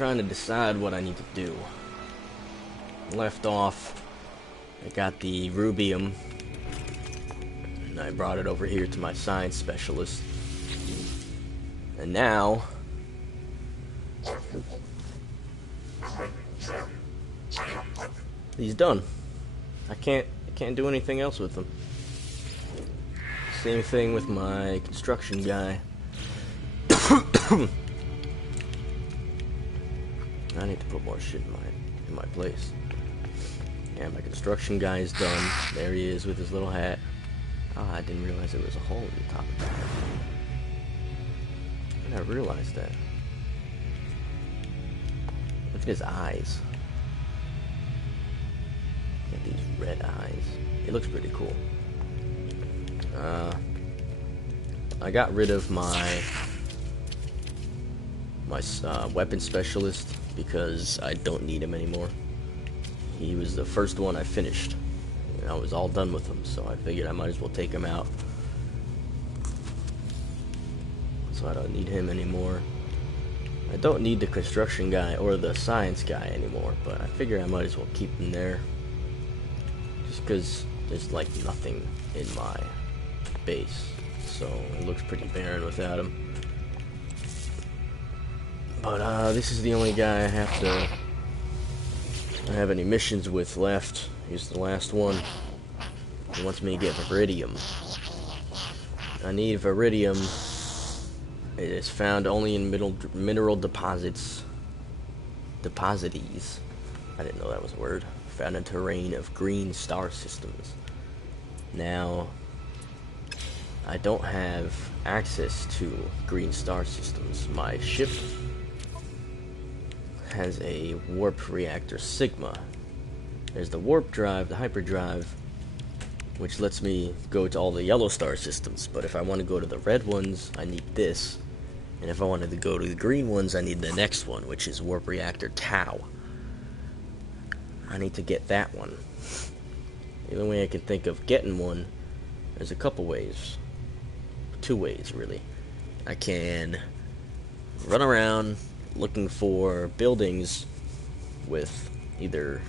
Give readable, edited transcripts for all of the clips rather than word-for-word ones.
trying to decide what I need to do. Left off, I got the rubium, and I brought it over here to my science specialist. And now, he's done. I can't do anything else with him. Same thing with my construction guy. I need to put more shit in my place. Yeah, my construction guy is done. There he is with his little hat. Oh, I didn't realize there was a hole in the top of the hat. I never realized that. Look at his eyes. Look at these red eyes. It looks pretty cool. I got rid of my weapon specialist because I don't need him anymore. He was the first one I finished, and I was all done with him, so I figured I might as well take him out. So I don't need him anymore. I don't need the construction guy or the science guy anymore, but I figure I might as well keep him there. Just because there's like nothing in my base, so it looks pretty barren without him. But this is the only guy I have any missions with left. He's the last one. He wants me to get Viridium. I need Viridium. It is found only in mineral deposits. Deposites. I didn't know that was a word. Found in terrain of green star systems. Now, I don't have access to green star systems. My ship has a warp reactor Sigma. There's the warp drive, the hyperdrive, which lets me go to all the yellow star systems. But if I want to go to the red ones, I need this. And if I wanted to go to the green ones, I need the next one, which is warp reactor Tau. I need to get that one. The only way I can think of getting one, there's a couple ways. 2 ways, really. I can run around looking for buildings with either,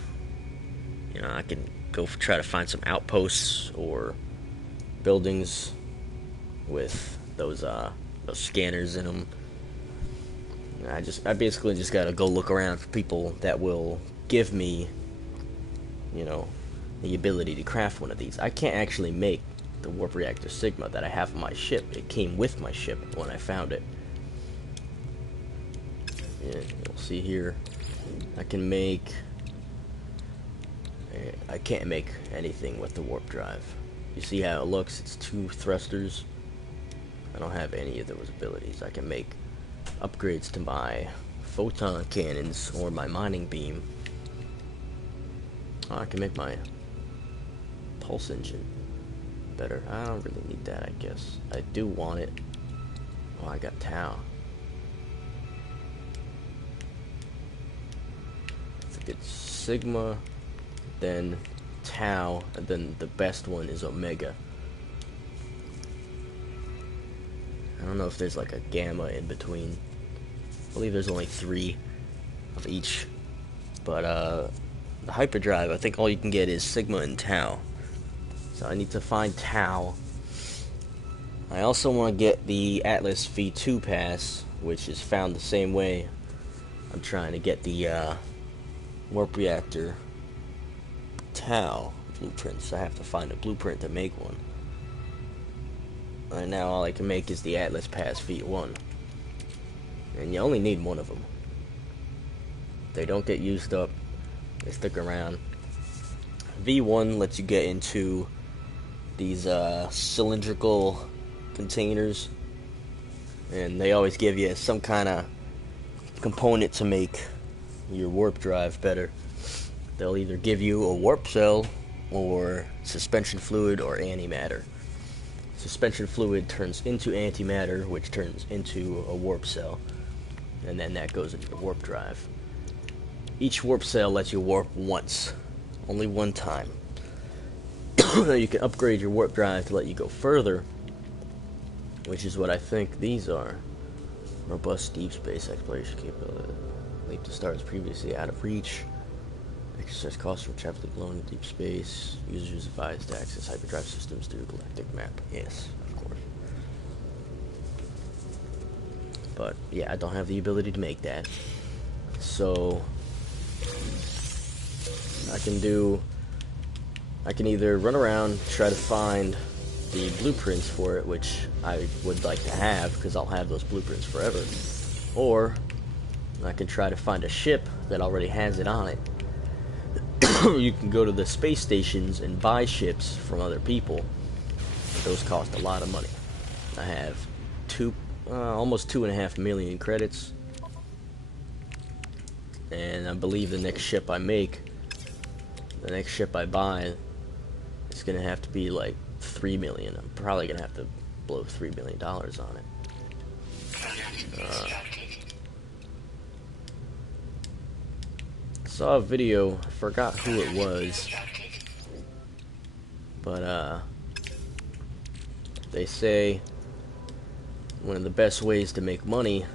I can go try to find some outposts or buildings with those scanners in them. I basically just gotta go look around for people that will give me, the ability to craft one of these. I can't actually make the warp reactor Sigma that I have on my ship. It came with my ship when I found it. Yeah, you'll see here. I can't make anything with the warp drive. You see how it looks? It's 2 thrusters. I don't have any of those abilities. I can make upgrades to my photon cannons or my mining beam. I can make my pulse engine better. I don't really need that, I guess. I do want it. Oh, I got Tau. I think it's Sigma, then Tau, and then the best one is Omega. I don't know if there's like a Gamma in between. I believe there's only 3 of each. But the hyperdrive, I think all you can get is Sigma and Tau. So I need to find Tau. I also want to get the Atlas V2 pass, which is found the same way. I'm trying to get the warp reactor Tau blueprints. I have to find a blueprint to make one. Right now all I can make is the Atlas Pass V1. And you only need one of them. They don't get used up. They stick around. V1 lets you get into these cylindrical containers. And they always give you some kind of component to make your warp drive better. They'll either give you a warp cell or suspension fluid or antimatter. Suspension fluid turns into antimatter, which turns into a warp cell, and then that goes into the warp drive. Each warp cell lets you warp once, only one time. You can upgrade your warp drive to let you go further, which is what I think these are. Robust deep space exploration capability. Leap to stars previously out of reach. Exercise costs from traveling alone in deep space. Users advised to access hyperdrive systems through galactic map. Yes, of course. But yeah, I don't have the ability to make that. So I can either run around, try to find the blueprints for it, which I would like to have, because I'll have those blueprints forever. Or I can try to find a ship that already has it on it. You can go to the space stations and buy ships from other people. Those cost a lot of money. I have almost 2.5 million credits, and I believe the next ship I buy, it's gonna have to be like 3 million. I'm probably gonna have to blow $3 million on it. Saw a video, I forgot who it was, but they say one of the best ways to make money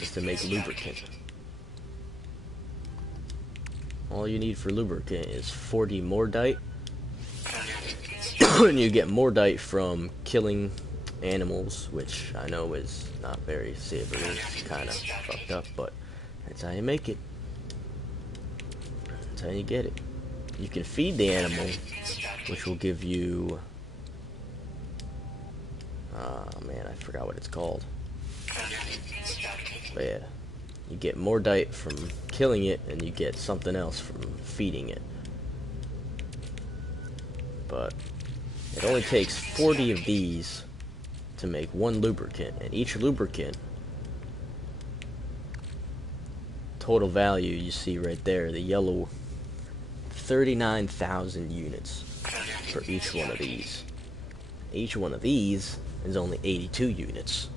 is to make lubricant. All you need for lubricant is 40 Mordite, and you get Mordite from killing animals, which I know is not very savory. It's kind of fucked up, but that's how you make it. That's how you get it. You can feed the animal, which will give you... man, I forgot what it's called. But yeah, you get Mordite from killing it, and you get something else from feeding it. But it only takes 40 of these to make one lubricant, and each lubricant, total value you see right there, the yellow, 39,000 units for each one of these. Each one of these is only 82 units.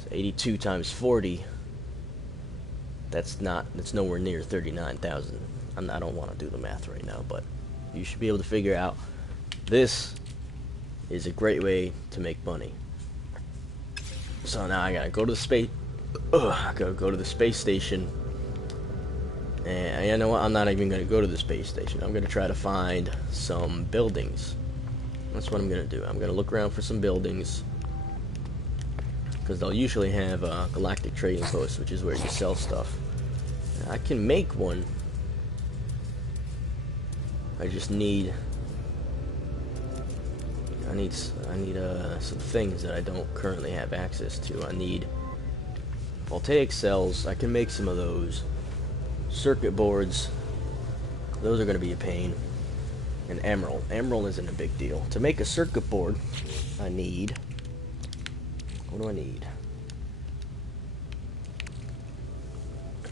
So 82 times 40, that's nowhere near 39,000. I don't want to do the math right now, but you should be able to figure out this is a great way to make money. So now I gotta go to the space. I gotta go to the space station. And you know what? I'm not even gonna go to the space station. I'm gonna try to find some buildings. That's what I'm gonna do. I'm gonna look around for some buildings, because they'll usually have a galactic trading post, which is where you sell stuff. I can make one. I just need some things that I don't currently have access to. I need voltaic cells. I can make some of those. Circuit boards. Those are going to be a pain. And emerald. Emerald isn't a big deal. To make a circuit board, I need... What do I need?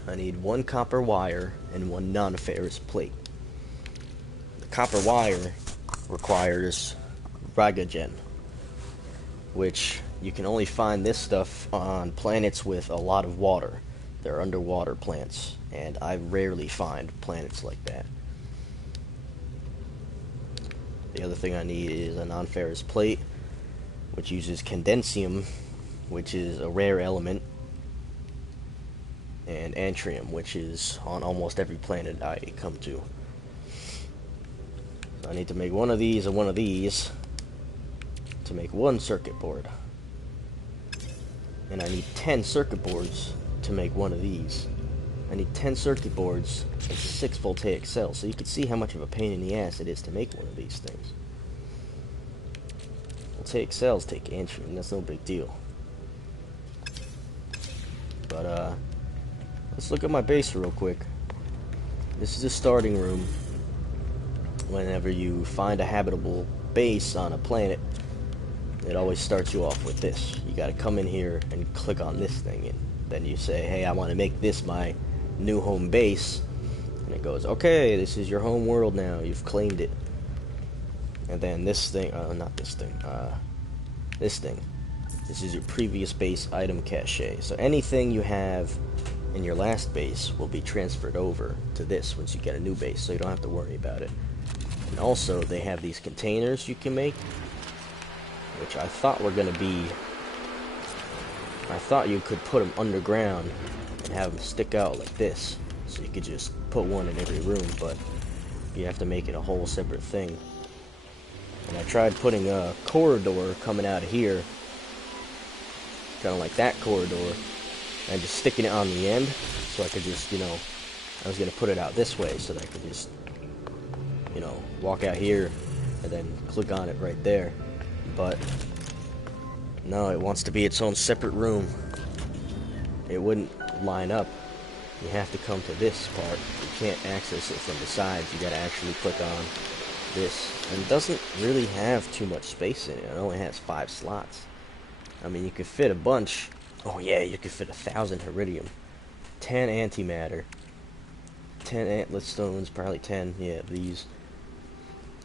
I need 1 copper wire and 1 non-ferrous plate. The copper wire requires Ragagen, which you can only find this stuff on planets with a lot of water. They're underwater plants, and I rarely find planets like that. The other thing I need is a non-ferrous plate, which uses condensium, which is a rare element, and antrium, which is on almost every planet I come to. So I need to make one of these and one of these to make 1 circuit board. And I need 10 circuit boards to make 1 of these. I need 10 circuit boards and 6 voltaic cells, so you can see how much of a pain in the ass it is to make one of these things. Voltaic cells take antrium, that's no big deal. But let's look at my base real quick. This is a starting room. Whenever you find a habitable base on a planet, it always starts you off with this. You gotta come in here and click on this thing, and then you say, hey, I want to make this my new home base, and it goes, okay, this is your home world now, you've claimed it. And then this thing, this is your previous base item cache. So anything you have in your last base will be transferred over to this once you get a new base, so you don't have to worry about it. And also, they have these containers you can make, which I thought were going to be... I thought you could put them underground and have them stick out like this, so you could just put one in every room, but you have to make it a whole separate thing. And I tried putting a corridor coming out of here, kind of like that corridor, and just sticking it on the end, so I could just, you know, I was going to put it out this way, so that I could just, you know, walk out here, and then click on it right there. But no, it wants to be its own separate room. It wouldn't line up. You have to come to this part. You can't access it from the sides. You gotta actually click on this. And it doesn't really have too much space in it. It only has 5 slots. I mean, you could fit a bunch. Oh yeah, you could fit 1,000 Iridium, 10 antimatter, 10 antlet stones, probably 10, yeah, these.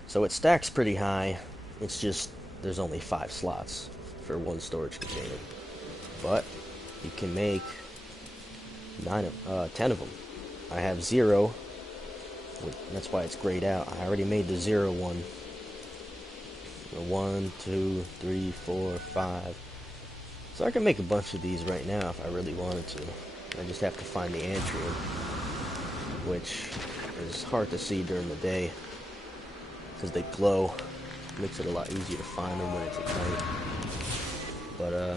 So it stacks pretty high. It's just, there's only 5 slots for one storage container. But you can make 10 of them. I have 0. That's why it's grayed out. I already made the 0 one. 1, 2, 3, 4, 5. So I can make a bunch of these right now if I really wanted to. I just have to find the antrium, which is hard to see during the day because they glow. It makes it a lot easier to find them when it's at night. But yeah,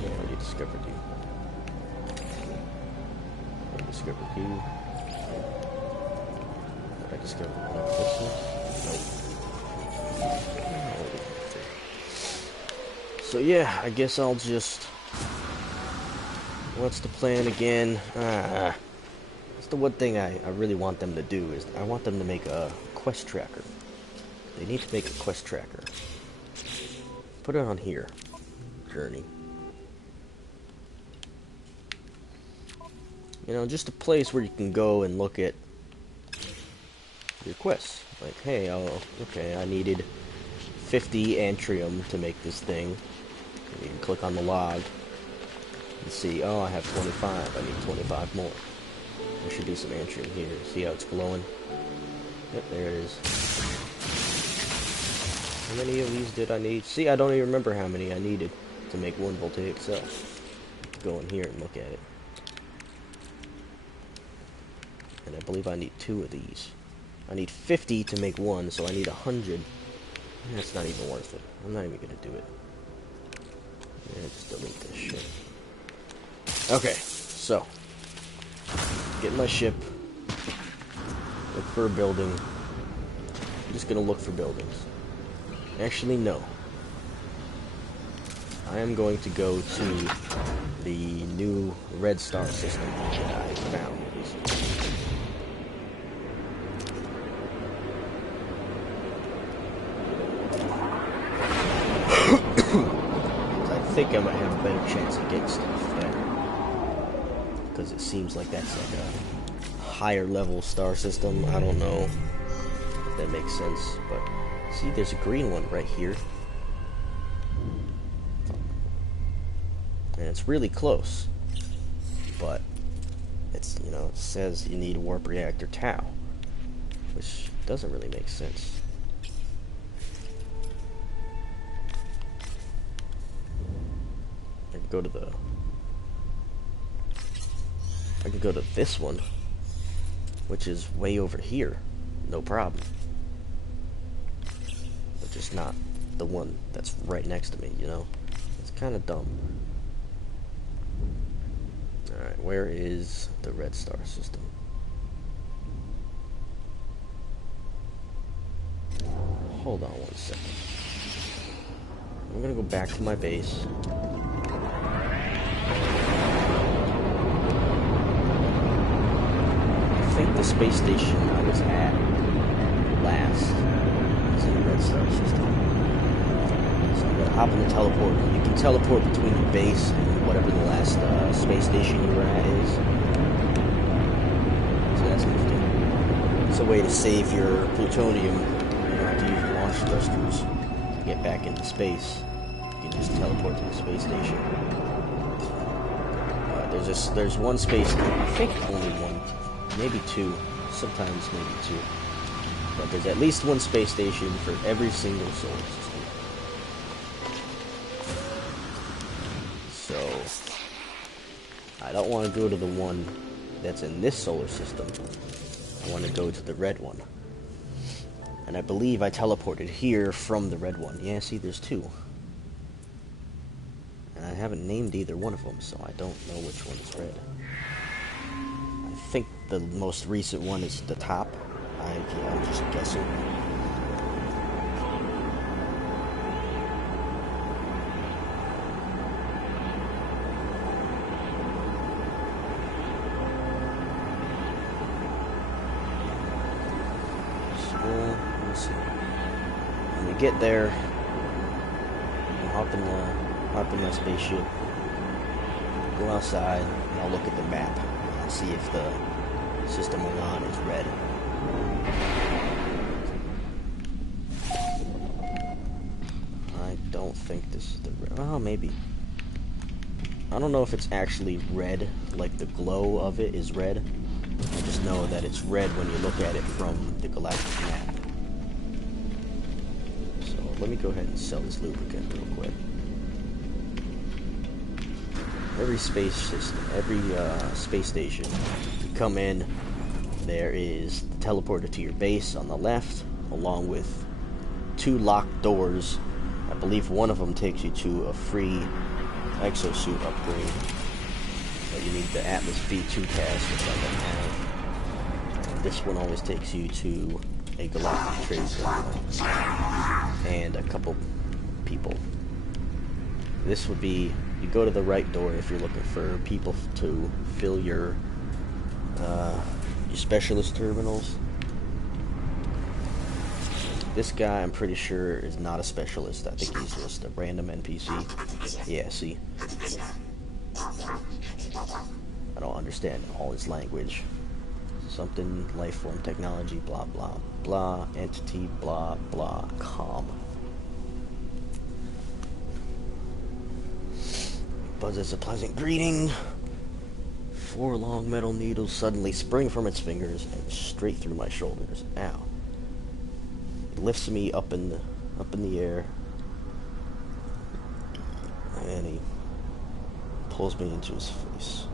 I already discovered you. I discovered you. Did I discover one of this one? Nope. So yeah, I guess I'll just... What's the plan again? That's the one thing I really want them to do, is I want them to make a quest tracker. They need to make a quest tracker. Put it on here. Journey. You know, just a place where you can go and look at your quests. Like, hey, oh, okay, I needed 50 antrium to make this thing. You can click on the log and see, oh, I have 25. I need 25 more. There should be some antrium here. See how it's glowing? Yep, there it is. How many of these did I need? See, I don't even remember how many I needed to make one voltaic cell. Go in here and look at it. And I believe I need 2 of these. I need 50 to make one, so I need 100. That's not even worth it. I'm not even gonna do it. Yeah, just delete this shit. Okay, so get my ship. Look for a building. I'm just gonna look for buildings. Actually, no. I am going to go to the new red star system that I found. I think I might have a better chance of getting stuff there, because it seems like that's like a higher level star system. I don't know if that makes sense, but see, there's a green one right here, and it's really close, but it's, you know, it says you need a warp reactor Tau, which doesn't really make sense. I can go to this one, which is way over here, no problem. But just not the one that's right next to me, you know? It's kind of dumb. Alright, where is the red star system? Hold on one second. I'm gonna go back to my base. I think the space station I was at last is in the red star system. So I'm gonna hop in the teleport. You can teleport between your base and whatever the last space station you were at is. So that's nifty. It's a way to save your plutonium. You don't have to use launch thrusters to get back into space. You can just teleport to the space station. There's one space, I think only one, maybe 2, sometimes maybe 2. But there's at least one space station for every single solar system. So, I don't want to go to the one that's in this solar system. I want to go to the red one. And I believe I teleported here from the red one. Yeah, see, there's two. And I haven't named either one of them, so I don't know which one is red. I think the most recent one is the top. I'm just guessing. When we get there, I'll hop in my spaceship, go outside, and I'll look at the map and see if the system we're on is red. I don't think this is the red. Oh, maybe. I don't know if it's actually red, like the glow of it is red. I just know that it's red when you look at it from the galactic map. So let me go ahead and sell this lubricant real quick. Every space system, every space station, you come in, there is the teleporter to your base on the left, along with 2 locked doors. I believe one of them takes you to a free exosuit upgrade. But you need the Atlas V2 cast, which I don't have. And this one always takes you to a galactic trade center and a couple people. This would be, you go to the right door if you're looking for people to fill your specialist terminals. This guy, I'm pretty sure, is not a specialist. I think he's just a random NPC. Yeah, see? I don't understand all his language. Something, life form, technology, blah, blah, blah, entity, blah, blah, calm. Buzzes a pleasant greeting. 4 long metal needles suddenly spring from its fingers and straight through my shoulders. Ow. It lifts me up in the air, and he pulls me into his face.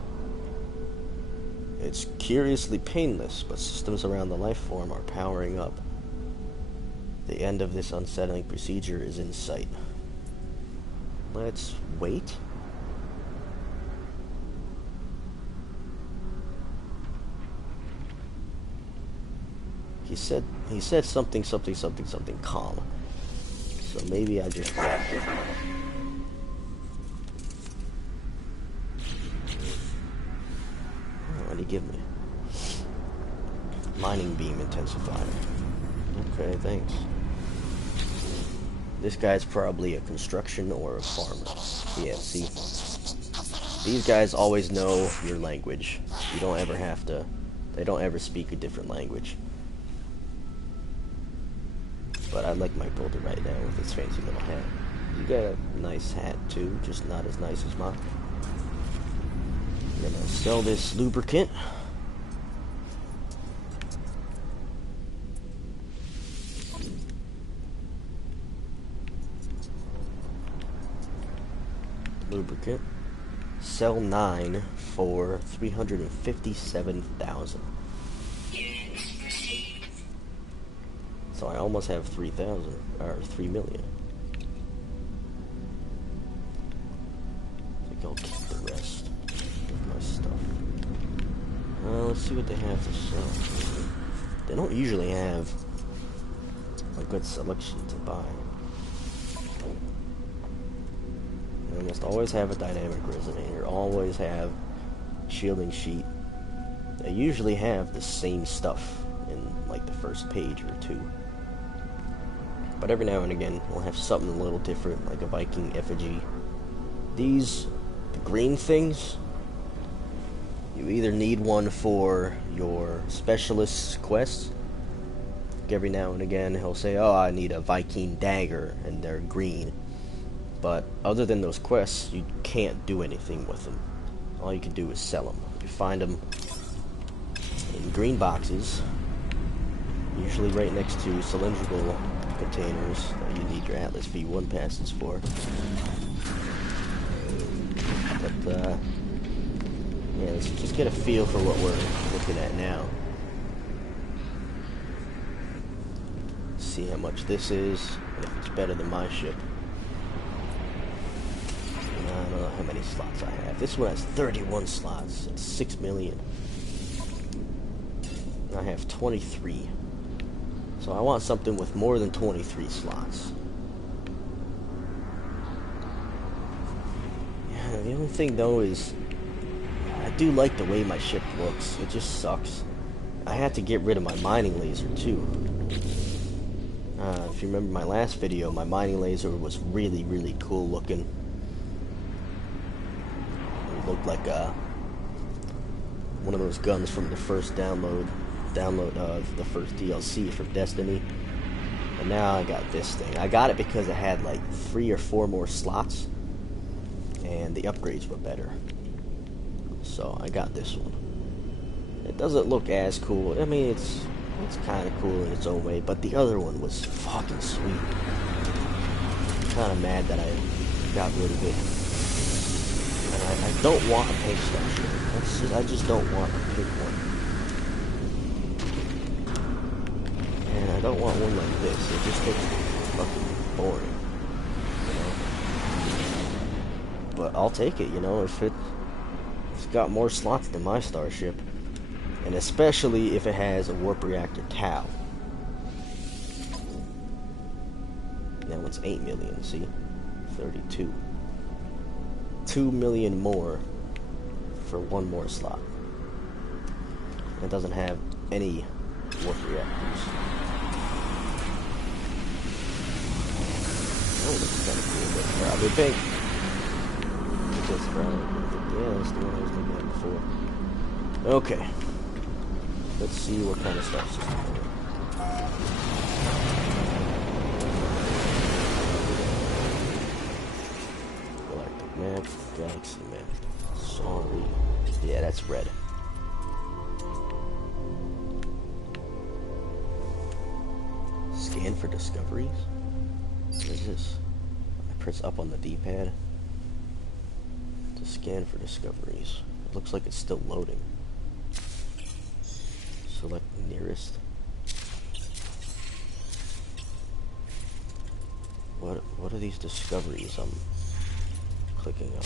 It's curiously painless, but systems around the life form are powering up. The end of this unsettling procedure is in sight. Let's wait. He said something calm. So maybe I just got it. What did he give me? Mining beam intensifier. Okay, thanks. This guy's probably a construction or a farmer. Yeah, see? These guys always know your language. You don't ever have to... They don't ever speak a different language. But I like my builder right now with its fancy little hat. You got a nice hat too, just not as nice as mine. I'm gonna sell this lubricant. Lubricant. Sell 9 for 357,000. So I almost have 3,000, or 3 million. I think I'll keep the rest of my stuff. Let's see what they have to sell. They don't usually have a good selection to buy. They almost always have a dynamic resonator, always have shielding sheet. They usually have the same stuff in like the first page or 2. But every now and again, we'll have something a little different, like a Viking effigy. These, the green things, you either need one for your specialist quests. Like every now and again, he'll say, oh, I need a Viking dagger, and they're green. But other than those quests, you can't do anything with them. All you can do is sell them. You find them in green boxes, usually right next to cylindrical containers that you need your Atlas V1 passes for. But let's just get a feel for what we're looking at now. See how much this is, and if it's better than my ship. I don't know how many slots I have. This one has 31 slots. It's 6 million. I have 23. So I want something with more than 23 slots. Yeah, the only thing though is I do like the way my ship looks. It just sucks. I had to get rid of my mining laser too. If you remember my last video, my mining laser was really, really cool looking. It looked like one of those guns from the first download of the first DLC for Destiny. And now I got this thing. I got it because it had like 3 or 4 more slots, and the upgrades were better. So I got this one. It doesn't look as cool. I mean, it's kind of cool in its own way, but the other one was fucking sweet. I'm kind of mad that I got rid of it. And I don't want a pink starship. I just don't want a pink one. And I don't want one like this. It just looks fucking boring, you know? But I'll take it, you know, if it's got more slots than my starship. And especially if it has a warp reactor Tau. That one's 8 million, see? 32. 2 million more for one more slot. It doesn't have any warp reactors. Oh, that's kind of cool. That's probably pink. That's probably, yeah, that's the one I was looking at before. Okay. Let's see what kind of star system we're in. Galactic map, galaxy map. Sorry. Yeah, that's red. Scan for discoveries? What is this? I press up on the D-pad to scan for discoveries. It looks like it's still loading. Select nearest. What are these discoveries I'm clicking on?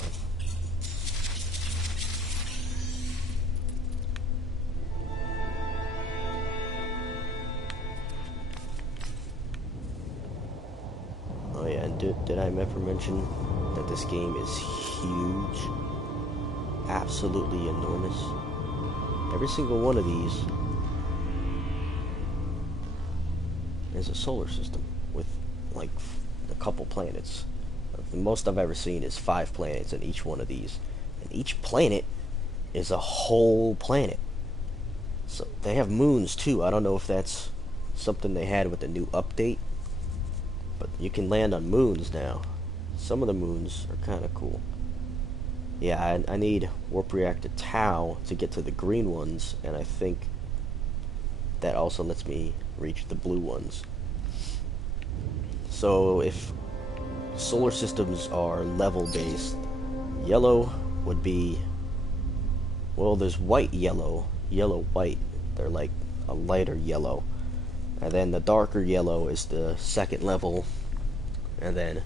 Oh yeah, and did I ever mention that this game is huge? Absolutely enormous. Every single one of these is a solar system with like a couple planets. The most I've ever seen is 5 planets in each one of these, and each planet is a whole planet. So they have moons too. I don't know if that's something they had with the new update, but you can land on moons now. Some of the moons are kind of cool. Yeah, I need warp reactor Tau to get to the green ones, and I think that also lets me reach the blue ones. So if solar systems are level based, yellow would be, well, there's white yellow, yellow white. They're like a lighter yellow, and then the darker yellow is the second level, and then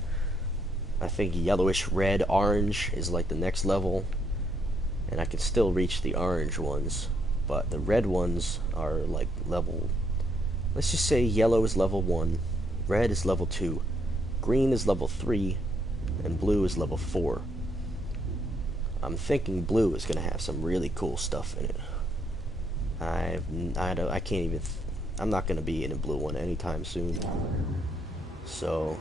I think yellowish red orange is like the next level, and I can still reach the orange ones, but the red ones are like level, let's just say yellow is level 1, red is level 2, green is level 3, and blue is level 4. I'm thinking blue is going to have some really cool stuff in it. I can't even, I'm not going to be in a blue one anytime soon. So,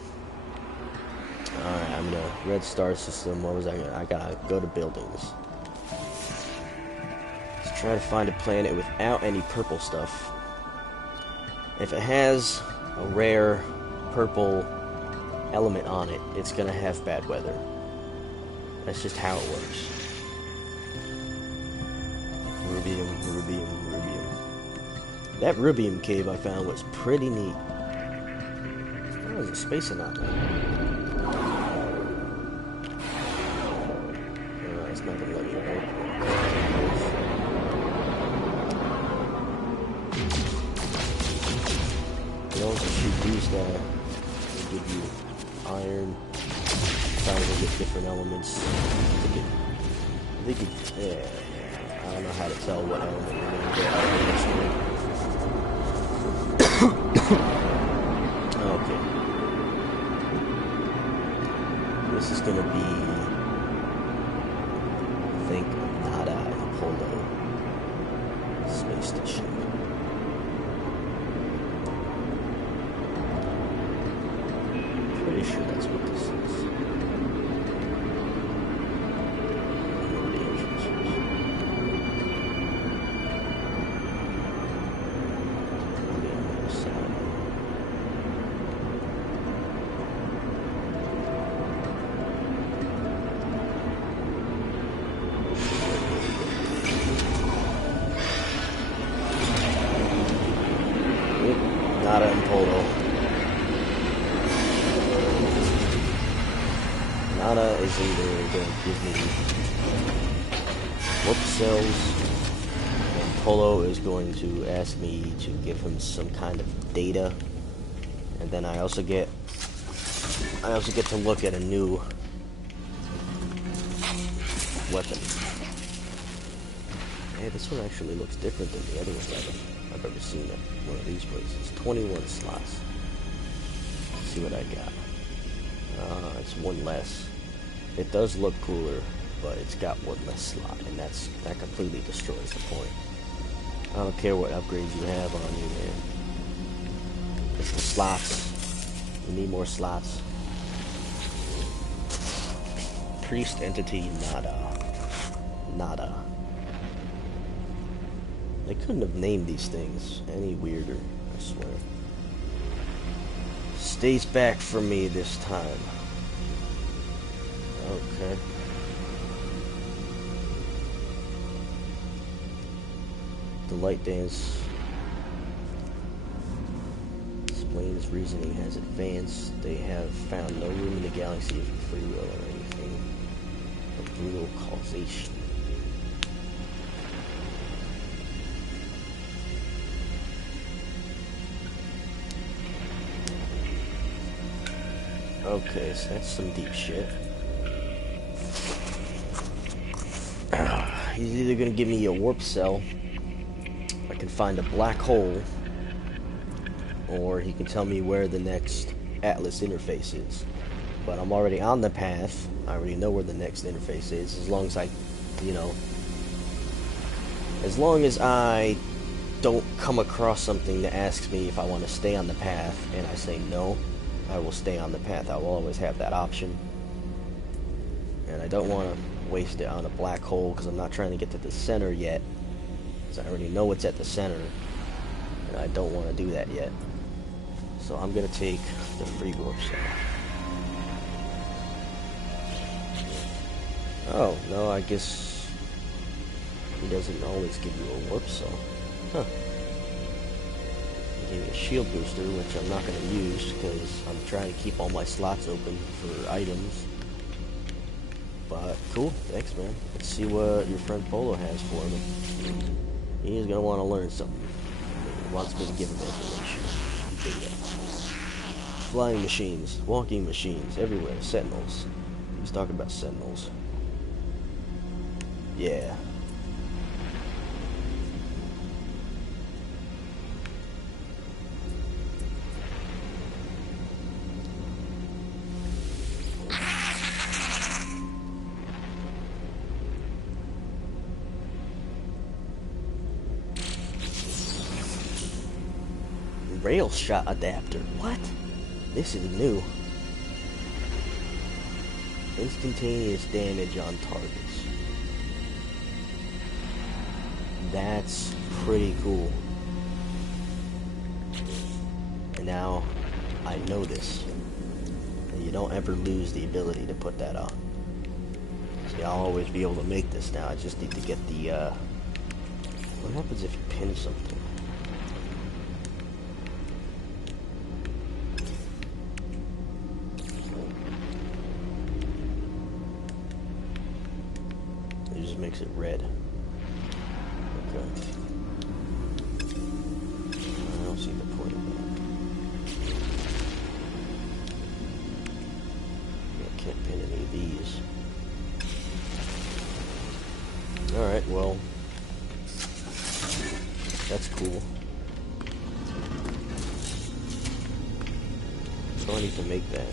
alright, I'm in a red star system. What was I gotta go to buildings. Let's try to find a planet without any purple stuff. If it has a rare purple element on it, it's gonna have bad weather. That's just how it works. Rubium, rubium, rubium. That rubium cave I found was pretty neat. Oh, there's a space anomaly. It's not gonna let me go. use that. It'll give you iron. Trying to get different elements. Yeah. I don't know how to tell what element you're going to get out of this one. Okay. This is going to be, I think, Nada and Polo space station. Pretty sure that's what this is. Nada and Polo. Nada is either going to give me warp cells, and Polo is going to ask me to give him some kind of data, and then I also get to look at a new weapon. Hey, this one actually looks different than the other ones I've ever seen at one of these places. 21 slots. Let's see what I got. It's one less. It does look cooler, but it's got one less slot, and that completely destroys the point. I don't care what upgrades you have on you, man. It's the slots. You need more slots. Priest entity Nada. They couldn't have named these things any weirder, I swear. Stays back from me this time. Okay. The light dance explains reasoning has advanced. They have found no room in the galaxy for free will or anything. A brutal causation. Okay, so that's some deep shit. He's either gonna give me a warp cell, I can find a black hole, or he can tell me where the next Atlas interface is. But I'm already on the path. I already know where the next interface is, as long as I, as long as I don't come across something that asks me if I want to stay on the path, and I say no, I will stay on the path. I will always have that option. And I don't want to waste it on a black hole, because I'm not trying to get to the center yet, because I already know what's at the center, and I don't want to do that yet. So I'm going to take the free warp cell. Oh, no, I guess he doesn't always give you a warp cell. Huh. He gave me a shield booster, which I'm not going to use because I'm trying to keep all my slots open for items. But cool, thanks, man. Let's see what your friend Polo has for me. He's going to want to learn something. He wants me to give him information. Data. Flying machines, walking machines, everywhere. Sentinels. He's talking about sentinels. Yeah. Rail shot adapter. What? This is new. Instantaneous damage on targets. That's pretty cool. And now I know this. And you don't ever lose the ability to put that on. See, I'll always be able to make this now. I just need to get the what happens if you pin something? It just makes it red. Okay. I don't see the point of that. space. Alright, well, that's cool. So I need to make that.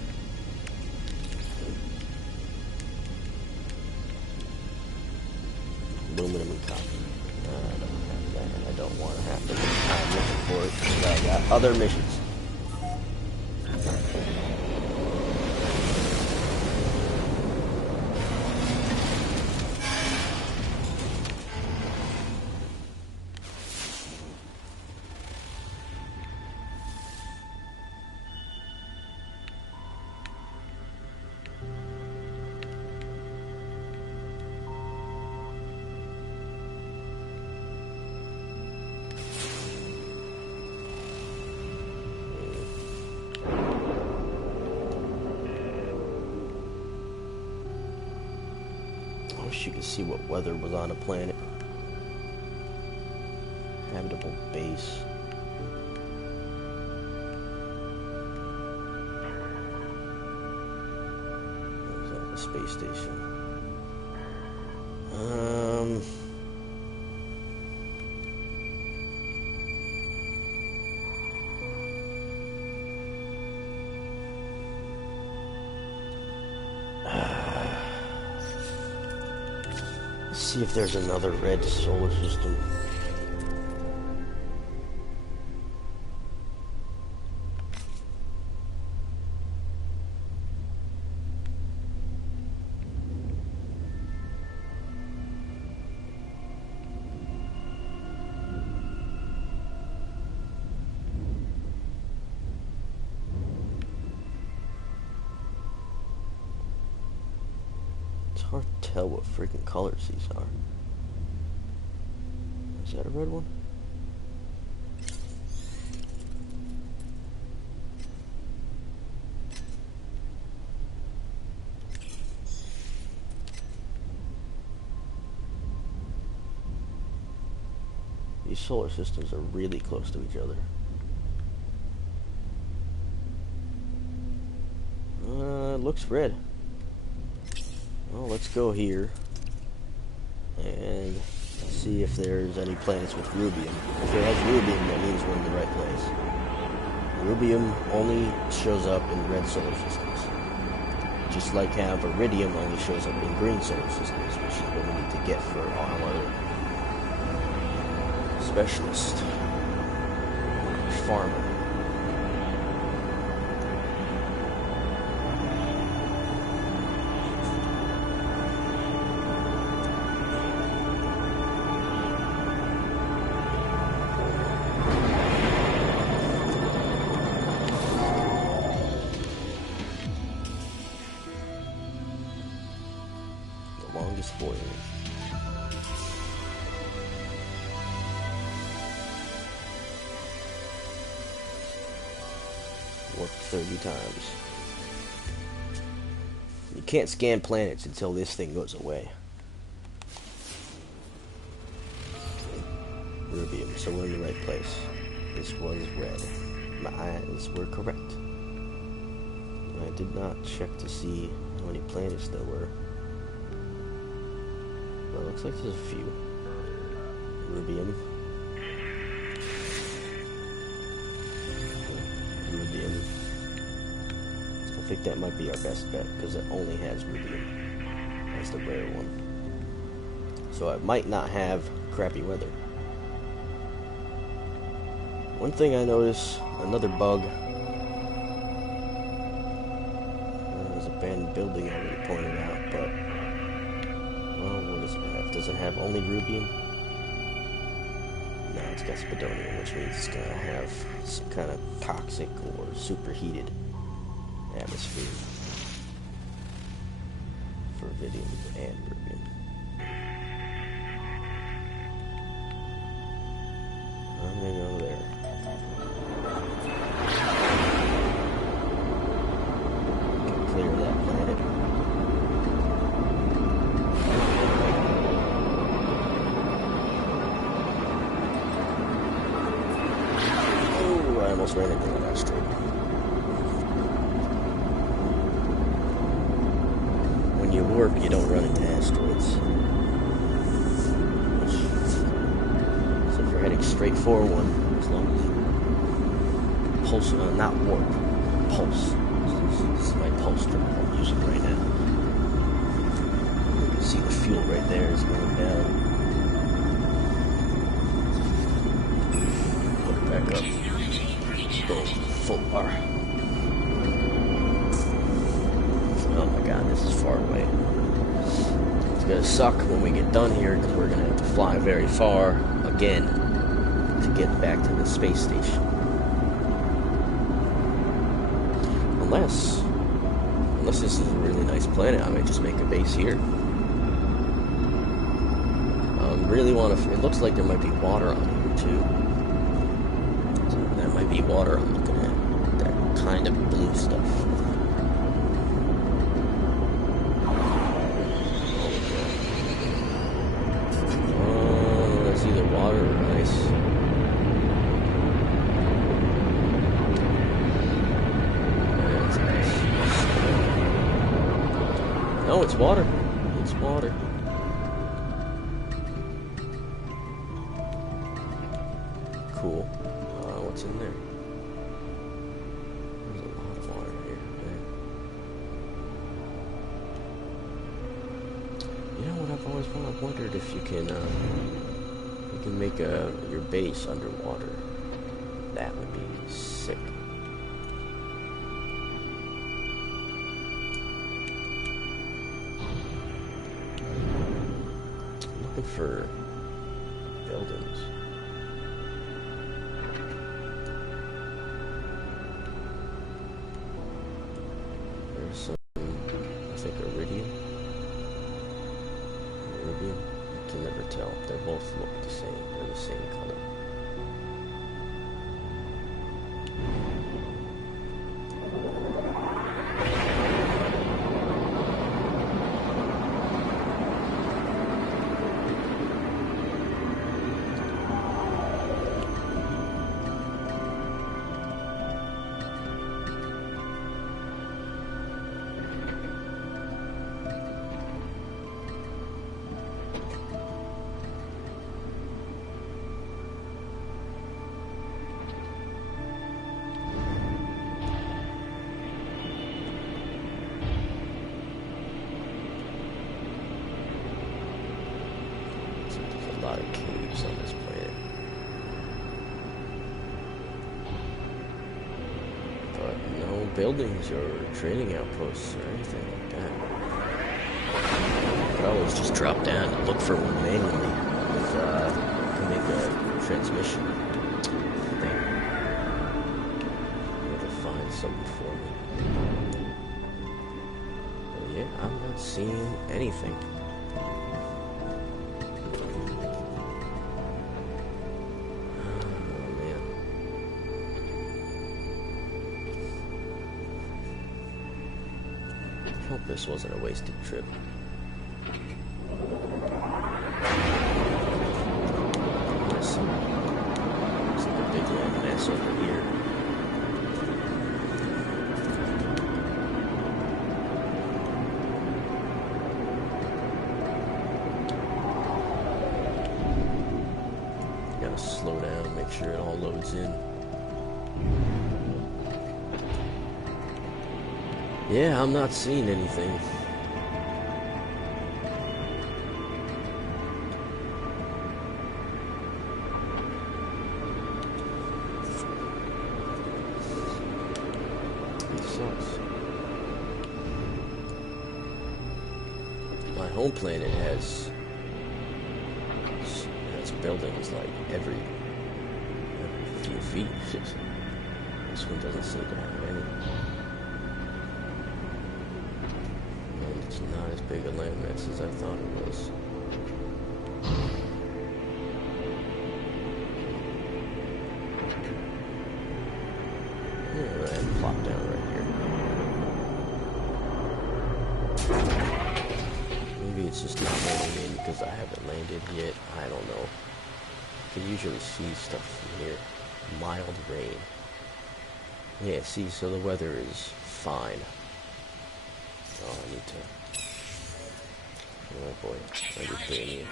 Aluminum and copper. I don't have that, and I don't want to have to waste time looking for it because I got other missions. You can see what weather was on a planet. Habitable base. Is that the space station? See if there's another red solar system. It's hard to tell what freaking colors these are. Is that a red one? These solar systems are really close to each other. It looks red. Well, let's go here and see if there's any planets with rubium. If it has rubium, that means we're in the right place. Rubium only shows up in red solar systems. Just like how iridium only shows up in green solar systems, which is what we need to get for our specialist farmer. Longest voyage. Warped 30 times. You can't scan planets until this thing goes away. Rubium, so we're in the right place. This was red. My eyes were correct. I did not check to see how many planets there were. Well, looks like there's a few. Rubium. Rubium. I think that might be our best bet, because it only has rubium. That's the rare one. So it might not have crappy weather. One thing I noticed, another bug. There's an abandoned building already pointed out, but... well, what does it have? Does it have only rubium? No, it's got spadonium, which means it's going to have some kind of toxic or superheated atmosphere for iridium and rubium. I'm going to go there. Clear that planet. Oh, I almost ran into an asteroid. When when you warp, you don't run into asteroids. So if we're heading straight for one, as long as pulse, not warp, pulse. This is my pulse drive I'm using right now. You can see the fuel right there is going down. Put it back up. Boom, full bar. Oh my god, this is far away. It's gonna suck when we get done here because we're gonna have to fly very far again to get back to the space station. Unless this is a really nice planet, I might just make a base here. Really want to. It looks like there might be water on here too. So that might be water I'm looking at. That kind of blue stuff. That's either water or ice. That's ice. No, it's water. It's water. Cool. What's in there? There's a lot of water here. Okay. You know what I've always wondered if you can make your base underwater. That would be sick. I'm looking for buildings. Some, I think, iridium. Iridium? I can never tell. They both look the same. They're the same color. A lot of caves on this planet, but no buildings or trading outposts or anything like that. Could always just drop down and look for one manually to make a transmission thing. Maybe find something for me. But yeah, I'm not seeing anything. I hope this wasn't a wasted trip. There's like a big land mass over here. Gotta slow down, make sure it all loads in. Yeah, I'm not seeing anything. It sucks. My home planet has buildings like every few feet. This one doesn't seem to have any. It's not as big a landmass as I thought it was. Yeah, go ahead and plop down right here. Maybe it's just not letting in because I haven't landed yet. I don't know. You can usually see stuff from here. Mild rain. Yeah, see, so the weather is fine. Oh, I need to Oh boy, I just doing you.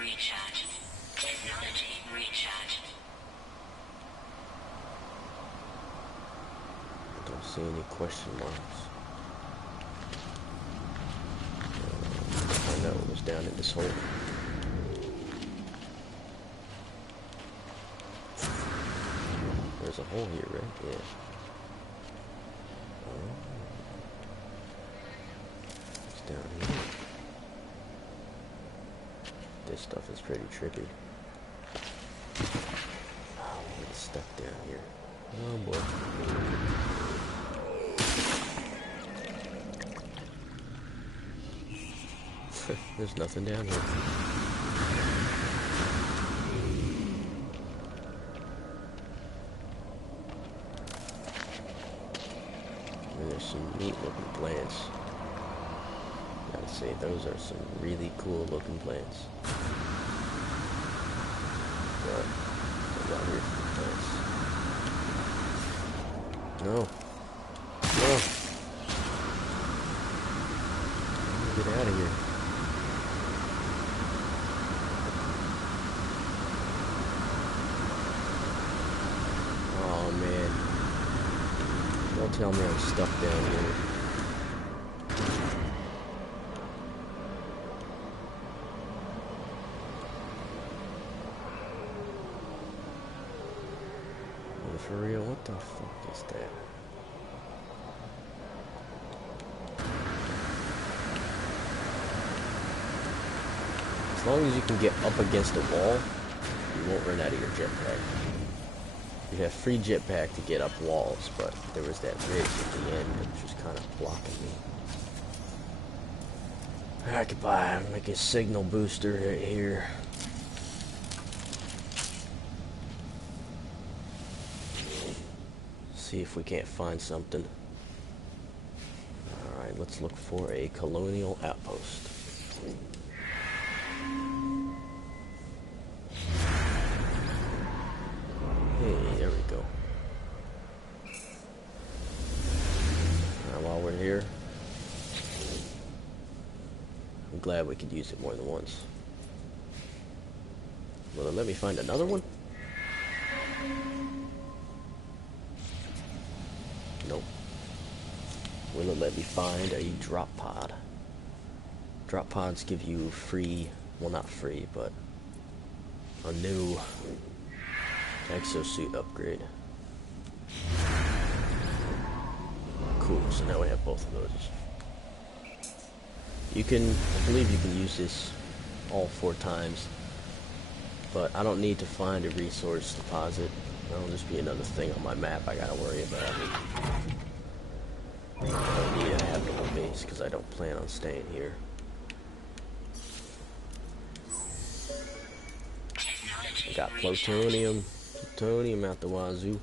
I don't see any question marks. I know it was down in this hole. There's a hole here, right? Yeah. Oh. It's down here. This stuff is pretty trippy. Oh, man, it's stuck down here. Oh boy. There's nothing down here. And there's some neat looking plants. Gotta say, those are some really cool looking plants. But I'm out here for the plants. No. No. Get out of here. Oh man. Don't tell me I'm stuck down here. For real, what the fuck is that? As long as you can get up against a wall, you won't run out of your jetpack. You have free jetpack to get up walls, but there was that ridge at the end which was kind of blocking me. I could make a signal booster right here. See if we can't find something. Alright, let's look for a colonial outpost. Hey, there we go. Alright, while we're here, I'm glad we could use it more than once. Will it let me find another one? Nope. Will it let me find a drop pod? Drop pods give you free, well not free, but a new exosuit upgrade. Cool, so now we have both of those. You can, I believe you can use this all 4 times, but I don't need to find a resource deposit. That'll just be another thing on my map I gotta worry about. I don't need a habitable base because I don't plan on staying here. I got plutonium out the wazoo.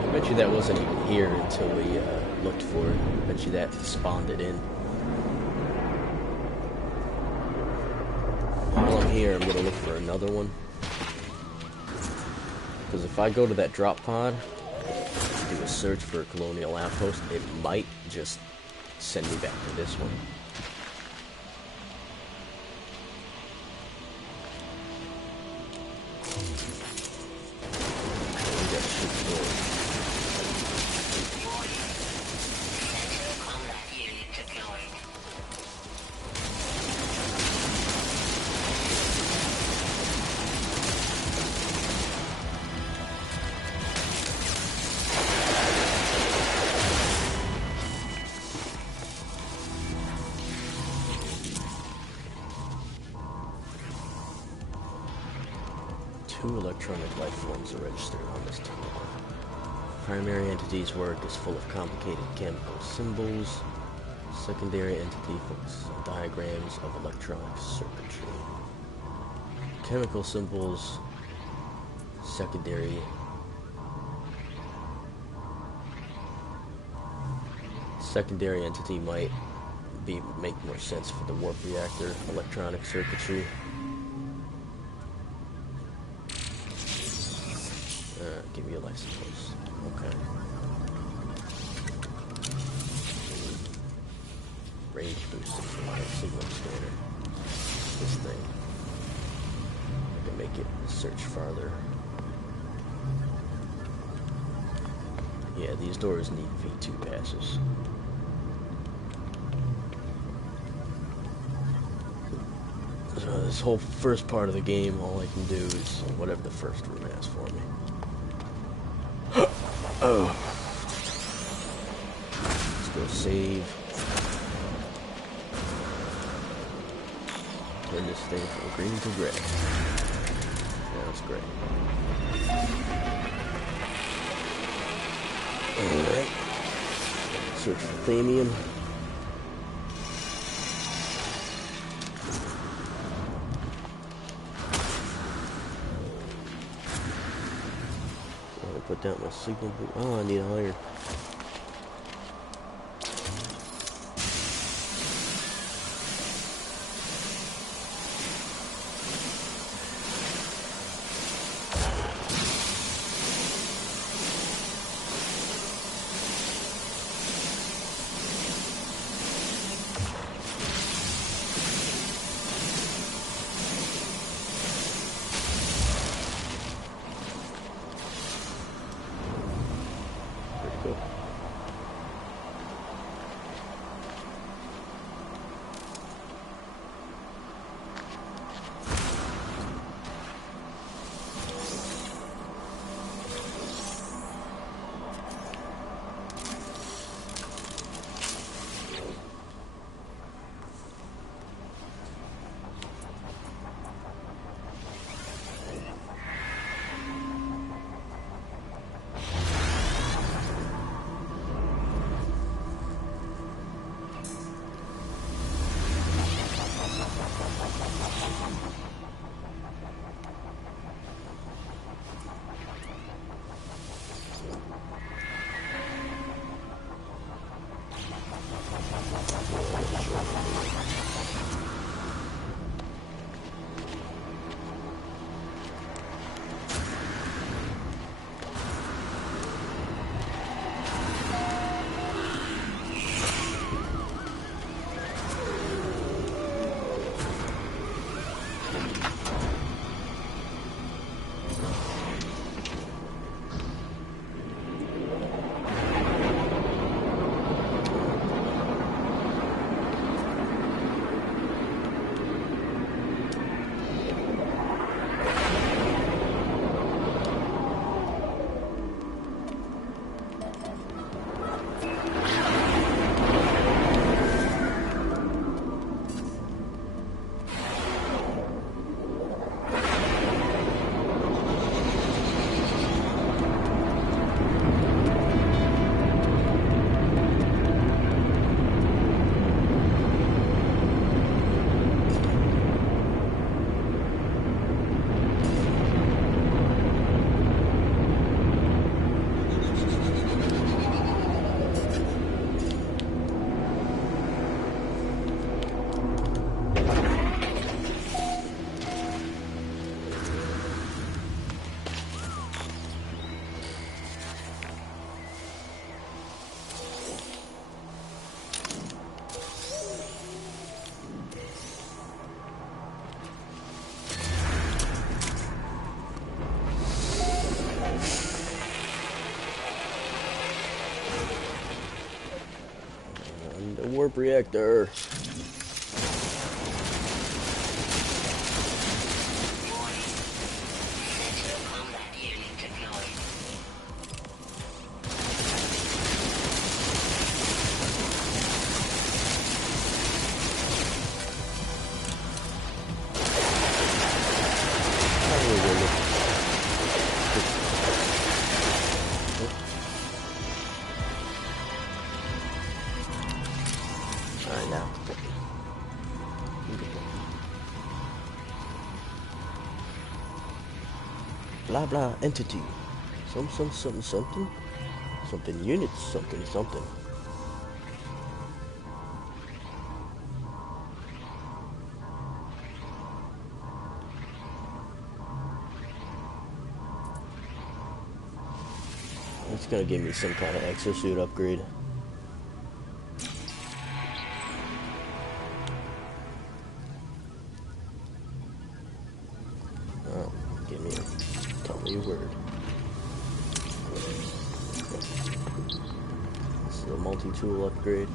I bet you that wasn't even here until we looked for it. I bet you that spawned it in. While I'm here, I'm gonna look for another one. Because if I go to that drop pod, do a search for a colonial outpost, it might just send me back to this one. Two electronic life forms are registered on this tunnel. Primary entity's work is full of complicated chemical symbols. Secondary entity focuses on diagrams of electronic circuitry. Chemical symbols. secondary entity might make more sense for the warp reactor electronic circuitry. Give me a life suppose. Okay. Range boosted for my signal scanner. This thing. I can make it search farther. Yeah, these doors need V2 passes. So this whole first part of the game, all I can do is whatever the first room has for me. Oh. Let's go save. Turn this thing from green to gray. Yeah, that's great. Alright. Search for thamium. Put down my signal boot. Oh, I need a higher. Warp reactor. Blah blah entity. Something units, something. It's gonna give me some kind of exosuit upgrade. Oh, give me a, tell me a word. This is a multi-tool upgrade.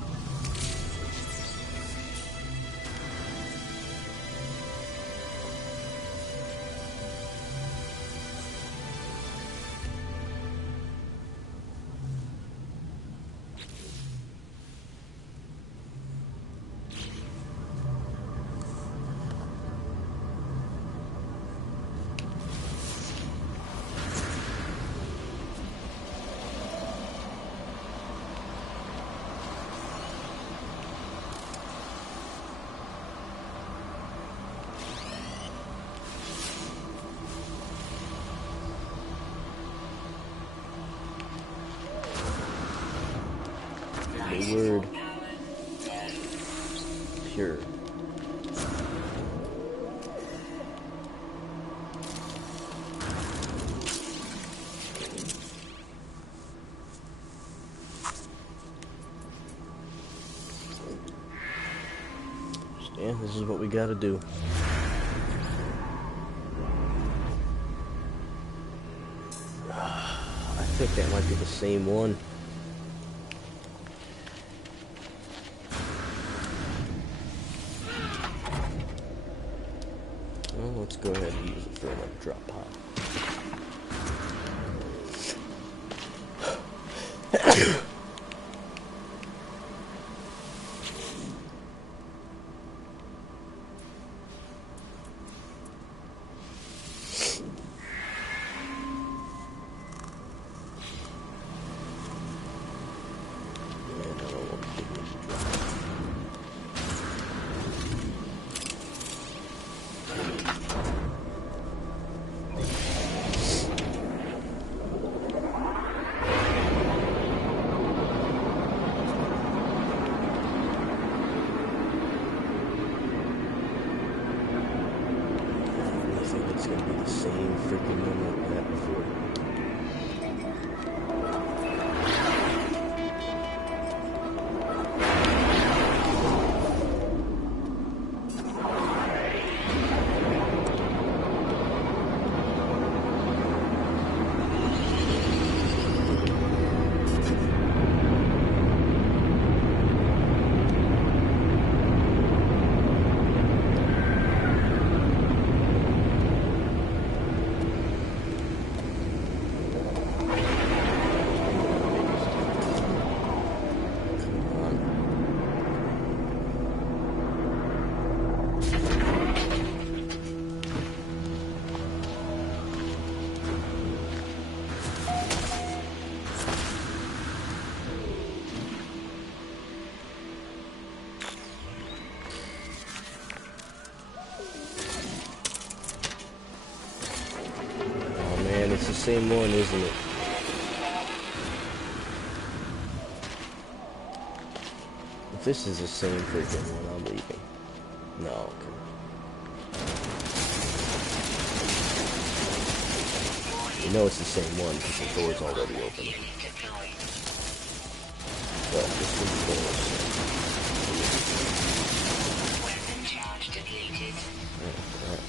The word pure. Yeah, this is what we gotta do. I think that might be the same one. Well, let's go ahead and use it for another drop pod. It's gonna be the same freaking one we had before. It's the same one, isn't it? If this is the same freaking one, I'm leaving. No, okay. You know it's the same one because the door's already open. But this one's closed. Oh, crap.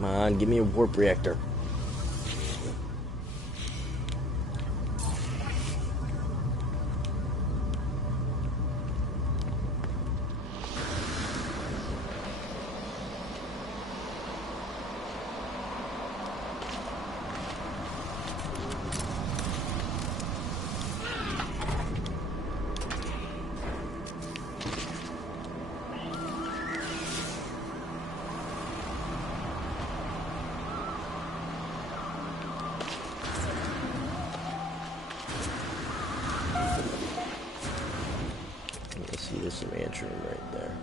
Come on, give me a warp reactor. storage room right there.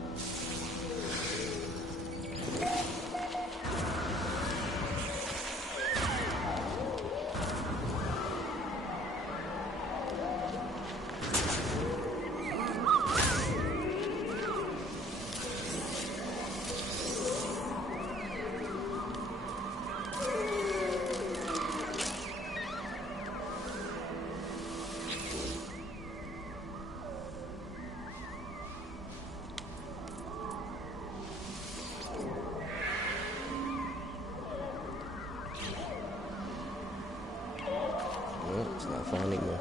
It's not finding me.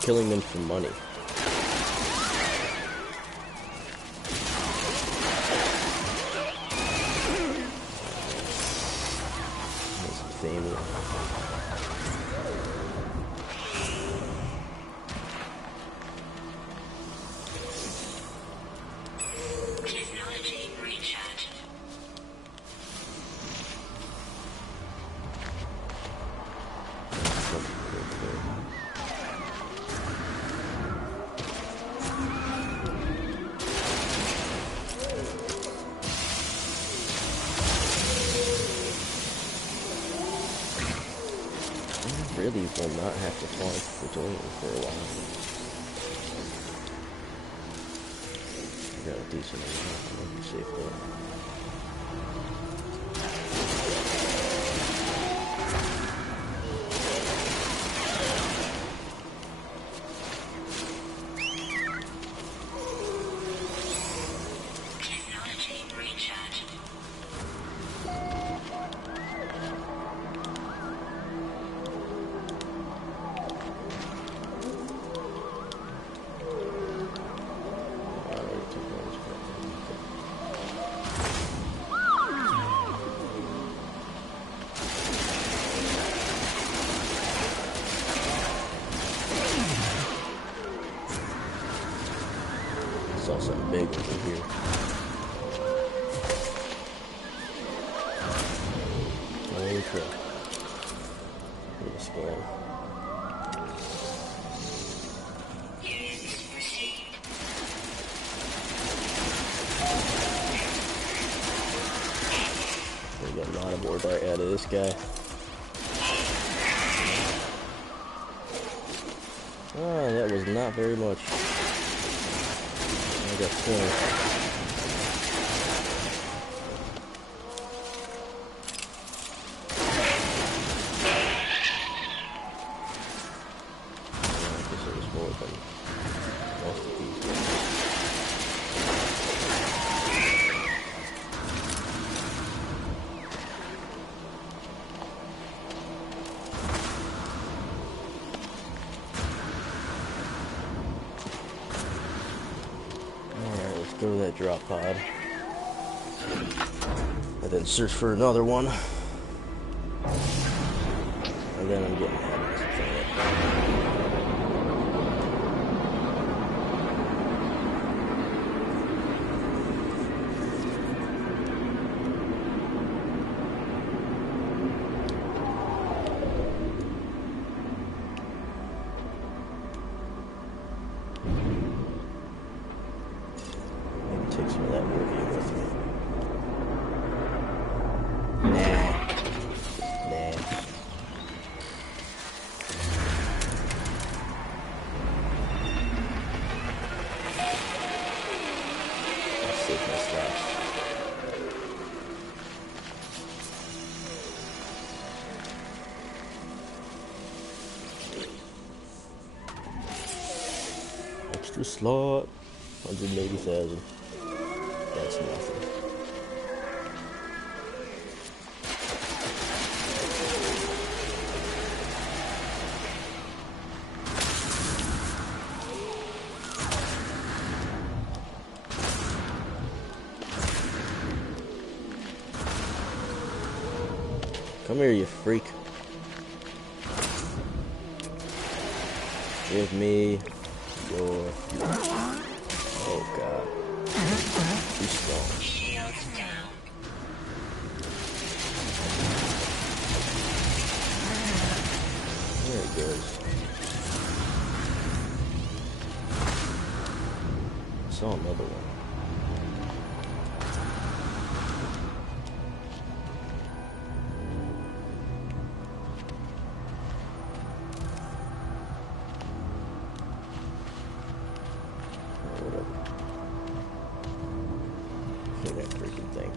Killing them for money. Some family. Really will not have to farm plutonium for a while. I got a decent amount, I might be safe there. Saw something big over here. Holy crap. Look at the spawn. We got a lot of more dart out of this guy. Ah, that was not very much. I got 20. Go to that drop pod. And then search for another one. And then I'm getting habits from it. Take some of that Nah. I'll save my slots. Extra slot. 180,000. That's nothing. Come here, you freak. Give me your... Oh, God. Too strong. There it goes. I saw another one. That freaking thing.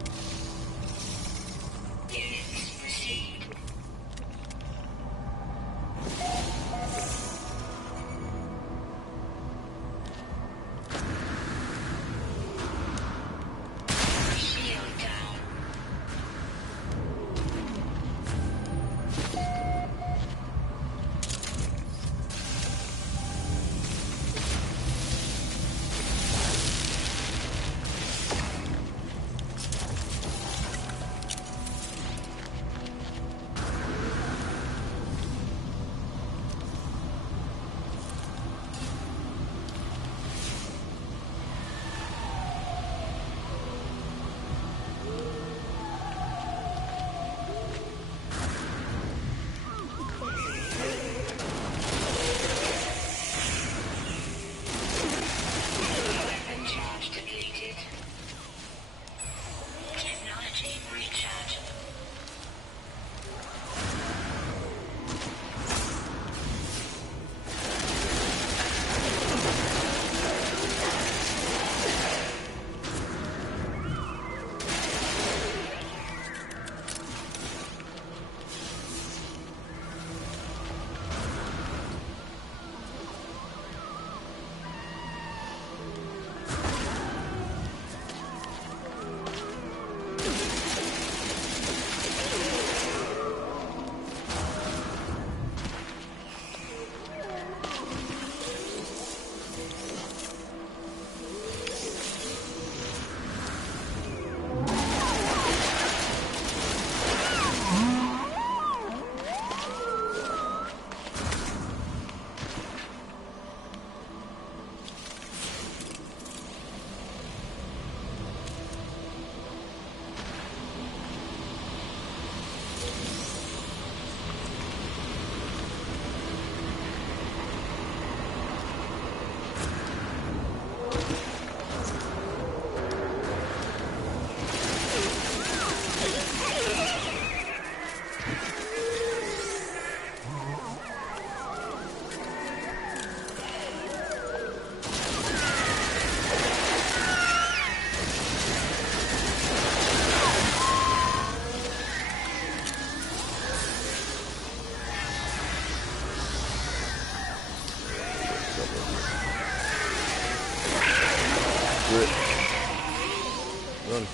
Run.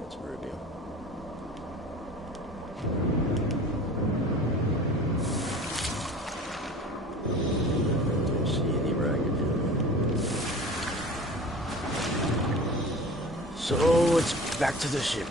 That's Rubio. Don't see any wreckage. So it's back to the ship.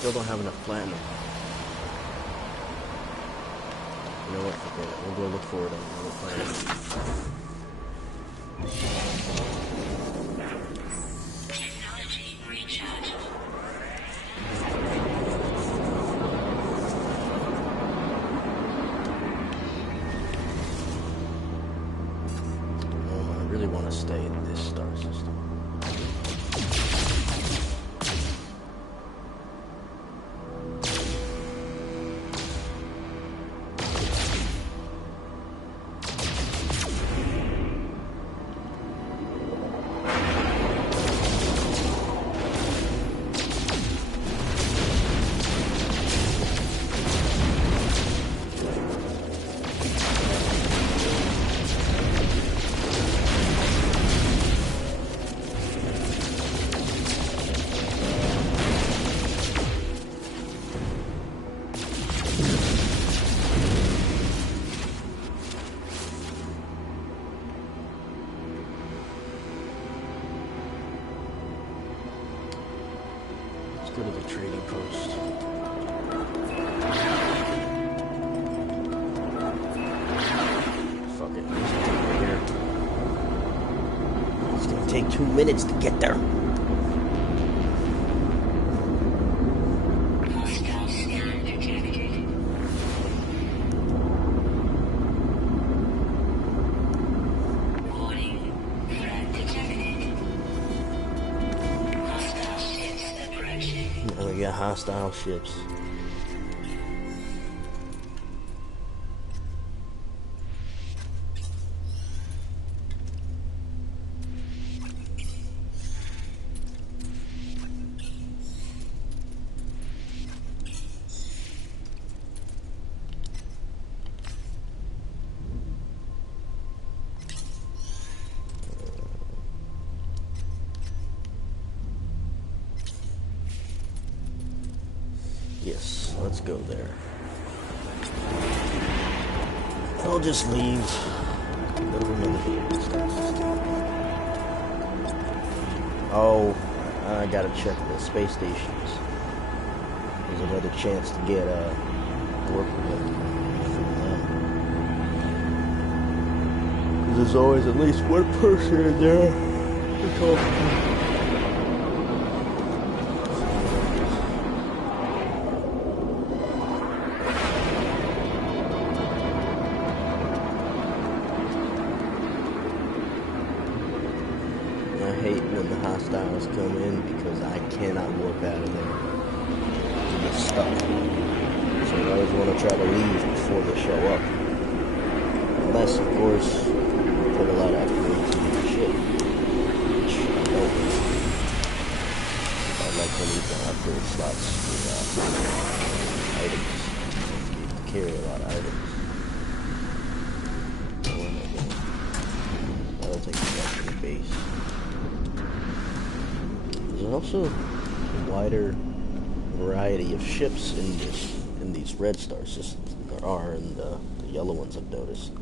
Still don't have enough platinum. You know what? Forget it. We'll go look for it on another planet. Technology recharge. I really want to stay in this star system. Go to the trading post. Fuck it. It's gonna take 2 minutes to get there. Hostile scan detected. Warning. Threat detected. Hostile ships approaching. Oh, we got hostile ships. Yes, let's go there. I'll just leave. Go to another star system. Oh, I gotta check the space stations. There's another chance to get work with from them. 'Cause there's always at least one person in there to talk to. I hate when the hostiles come in because I cannot walk out of there. I get stuck. So I always want to try to leave before they show up. Unless, of course, we put a lot of upgrades into the ship. Which I don't. I'd like to leave the upgrade slots for items. To carry a lot of items. So where am I going? I'll take it back to the base. There's also a wider variety of ships in these red star systems than there are in the yellow ones, I've noticed.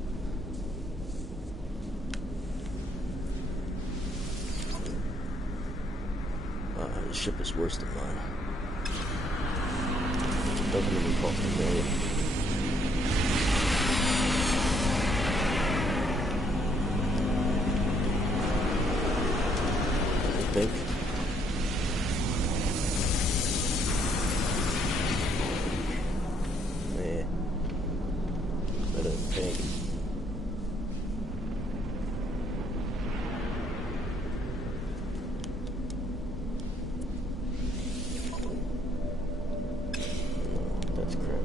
This ship is worse than mine. It doesn't even call familiar. I think. I don't think. No, that's crap.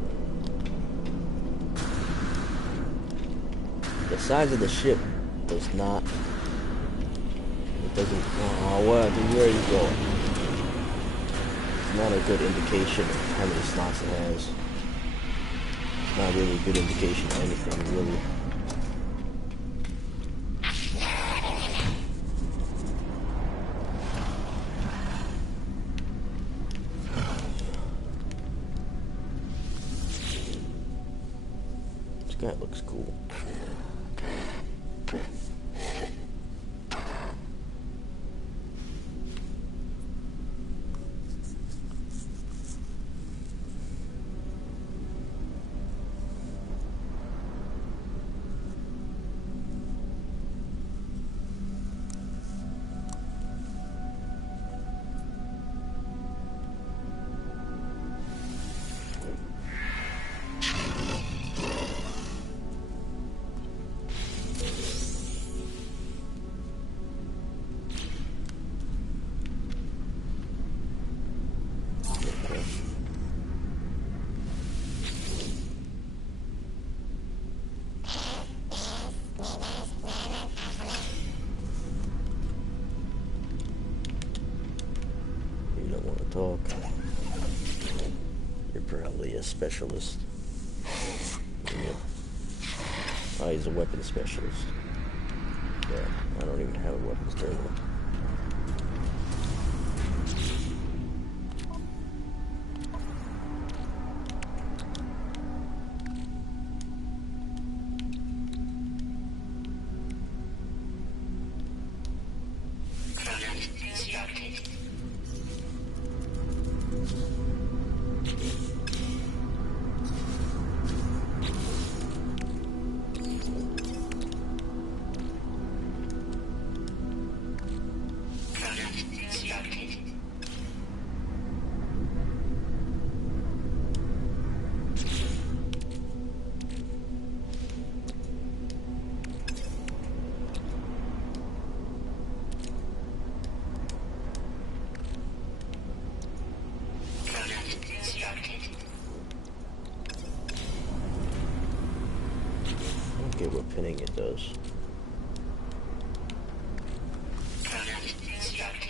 The size of the ship does not. It doesn't. Oh, what? Where are you going? It's not a good indication of how many slots it has. Not really a good indication of anything, really. This guy looks cool. talk. You're probably a specialist. Yep. Oh, he's a weapons specialist. Yeah, I don't even have a weapons terminal. Product constructed. Product constructed. Product constructed. I don't get what pinning it does. Product constructed.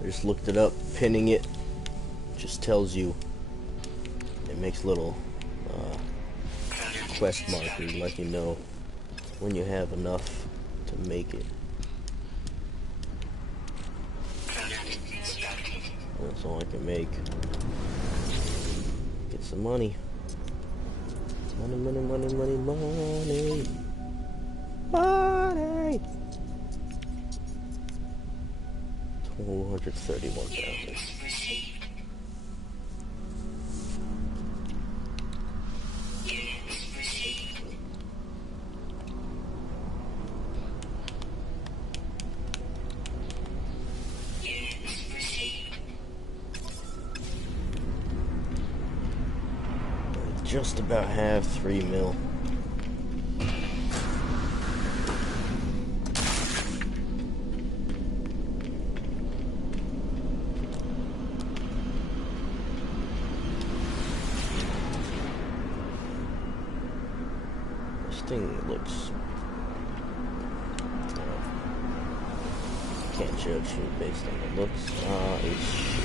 I just looked it up. Pinning it just tells you. It makes little quest markers, let you know when you have enough to make it. Product constructed. That's all I can make. Get some money. Money, money, money, money, money. Money! 231,000. Units received. Units received. Units received. Just about have 3 mil. This thing looks. Can't judge you based on the looks. It's shit.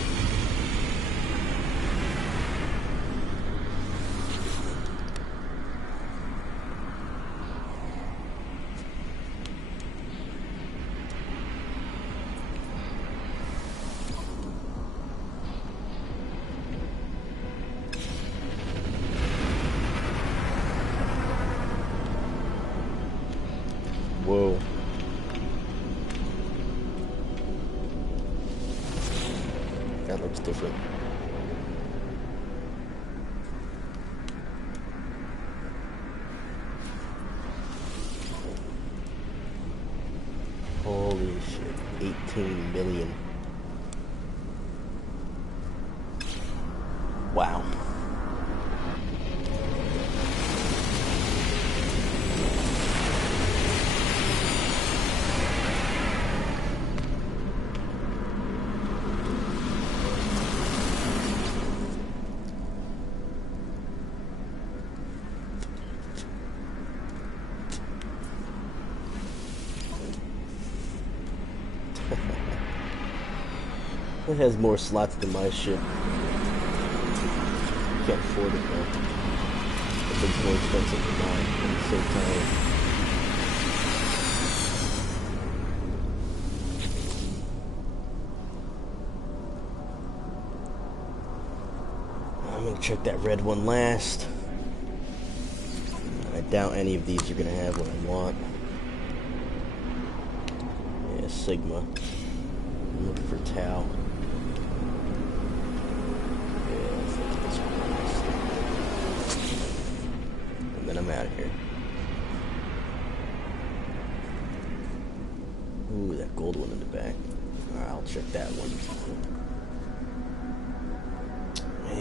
Whoa. That looks different. Holy shit. 18 million. Wow. It has more slots than my ship. Can't afford it though. It looks more expensive than mine at the same time. I'm gonna check that red one last. I doubt any of these are gonna have what I want. Yeah, Sigma. I'm looking for Tau. And then I'm out of here. Ooh, that gold one in the back. Alright, I'll check that one.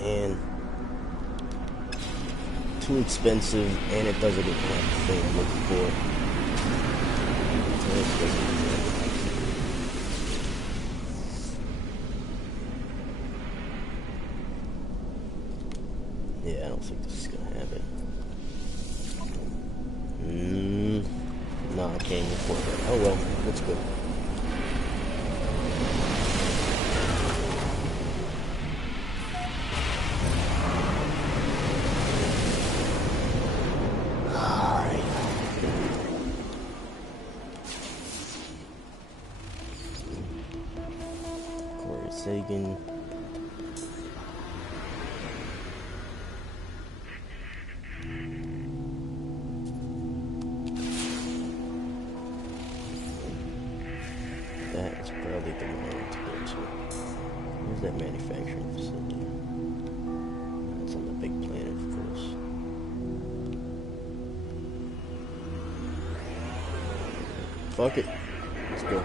man. Too expensive, and it doesn't even have the thing I'm looking for. Yeah, I don't think this is gonna have it. No, I can't even afford that. Oh well, that's good. Alright. Corey Sagan. That is probably the one I want to go to. Where's that manufacturing facility? That's on the big planet, of course. Fuck it. Let's go.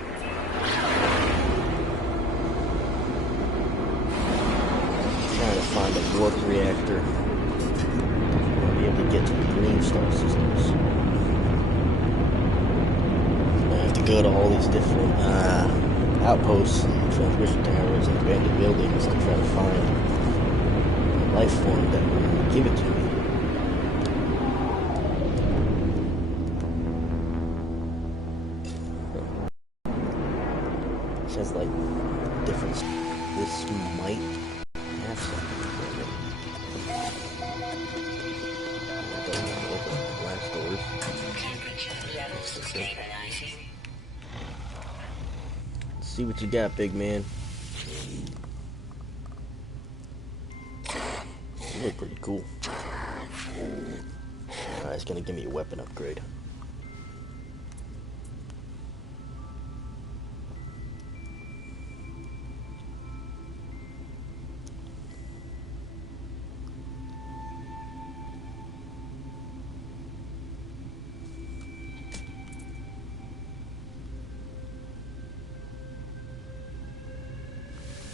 Trying to find a warp reactor. I'll be able to get to the green star systems. I have to go to all these different outposts and transmission towers and abandoned buildings to try to find a life form that will give it to me. It says like different. This might have something for it. It doesn't open glass doors. Temperature levels stabilizing. See what you got, big man. You look pretty cool. Alright, it's gonna give me a weapon upgrade.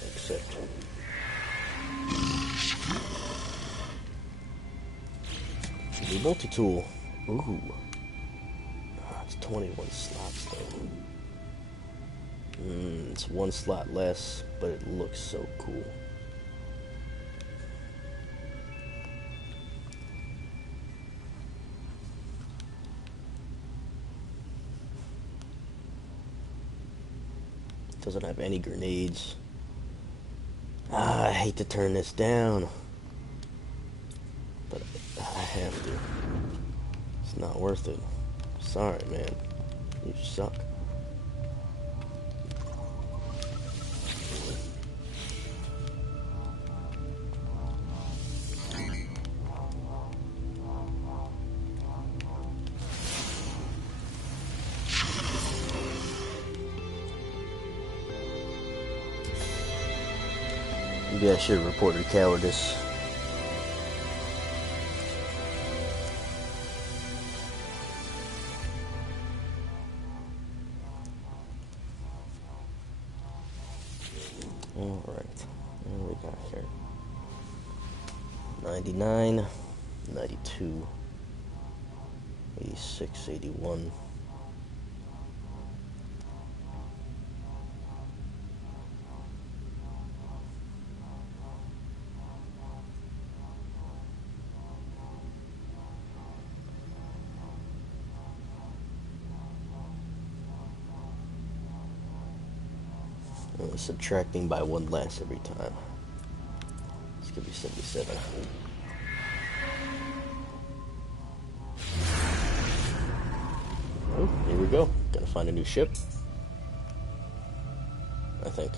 Accept. The multi-tool. Ooh. It's 21 slots though. It's one slot less, but it looks so cool. Doesn't have any grenades. I hate to turn this down, but I have to. It's not worth it. Sorry, man. You suck. Maybe I should have reported cowardice. Alright, what do we got here? 99, 92, 86, 81. Subtracting by one less every time. It's gonna be 77. Oh, here we go. Gotta find a new ship, I think.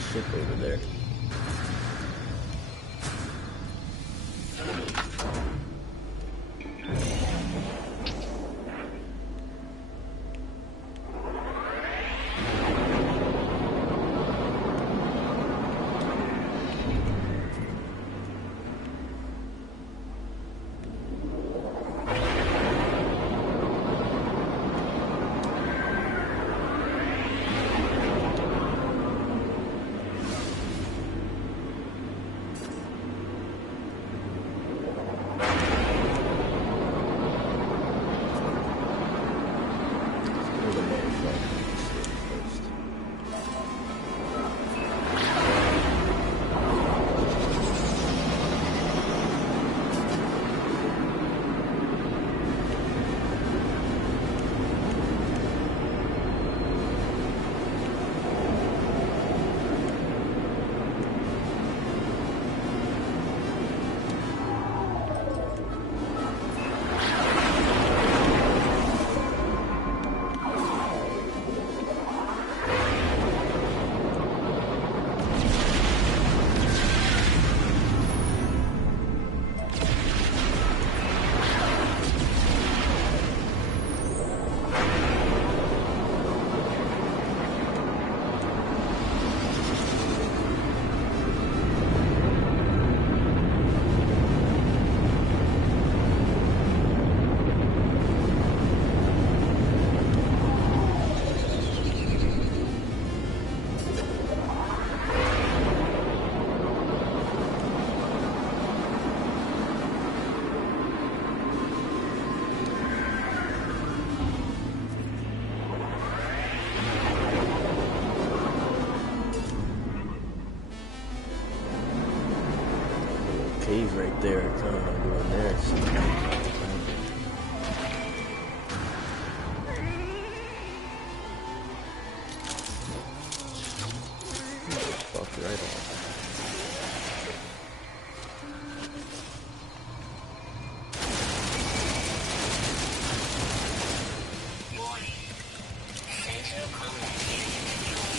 ship over there. Cave right there. I kind of want to go in there. Fuck right off. Warning. Central combat area control.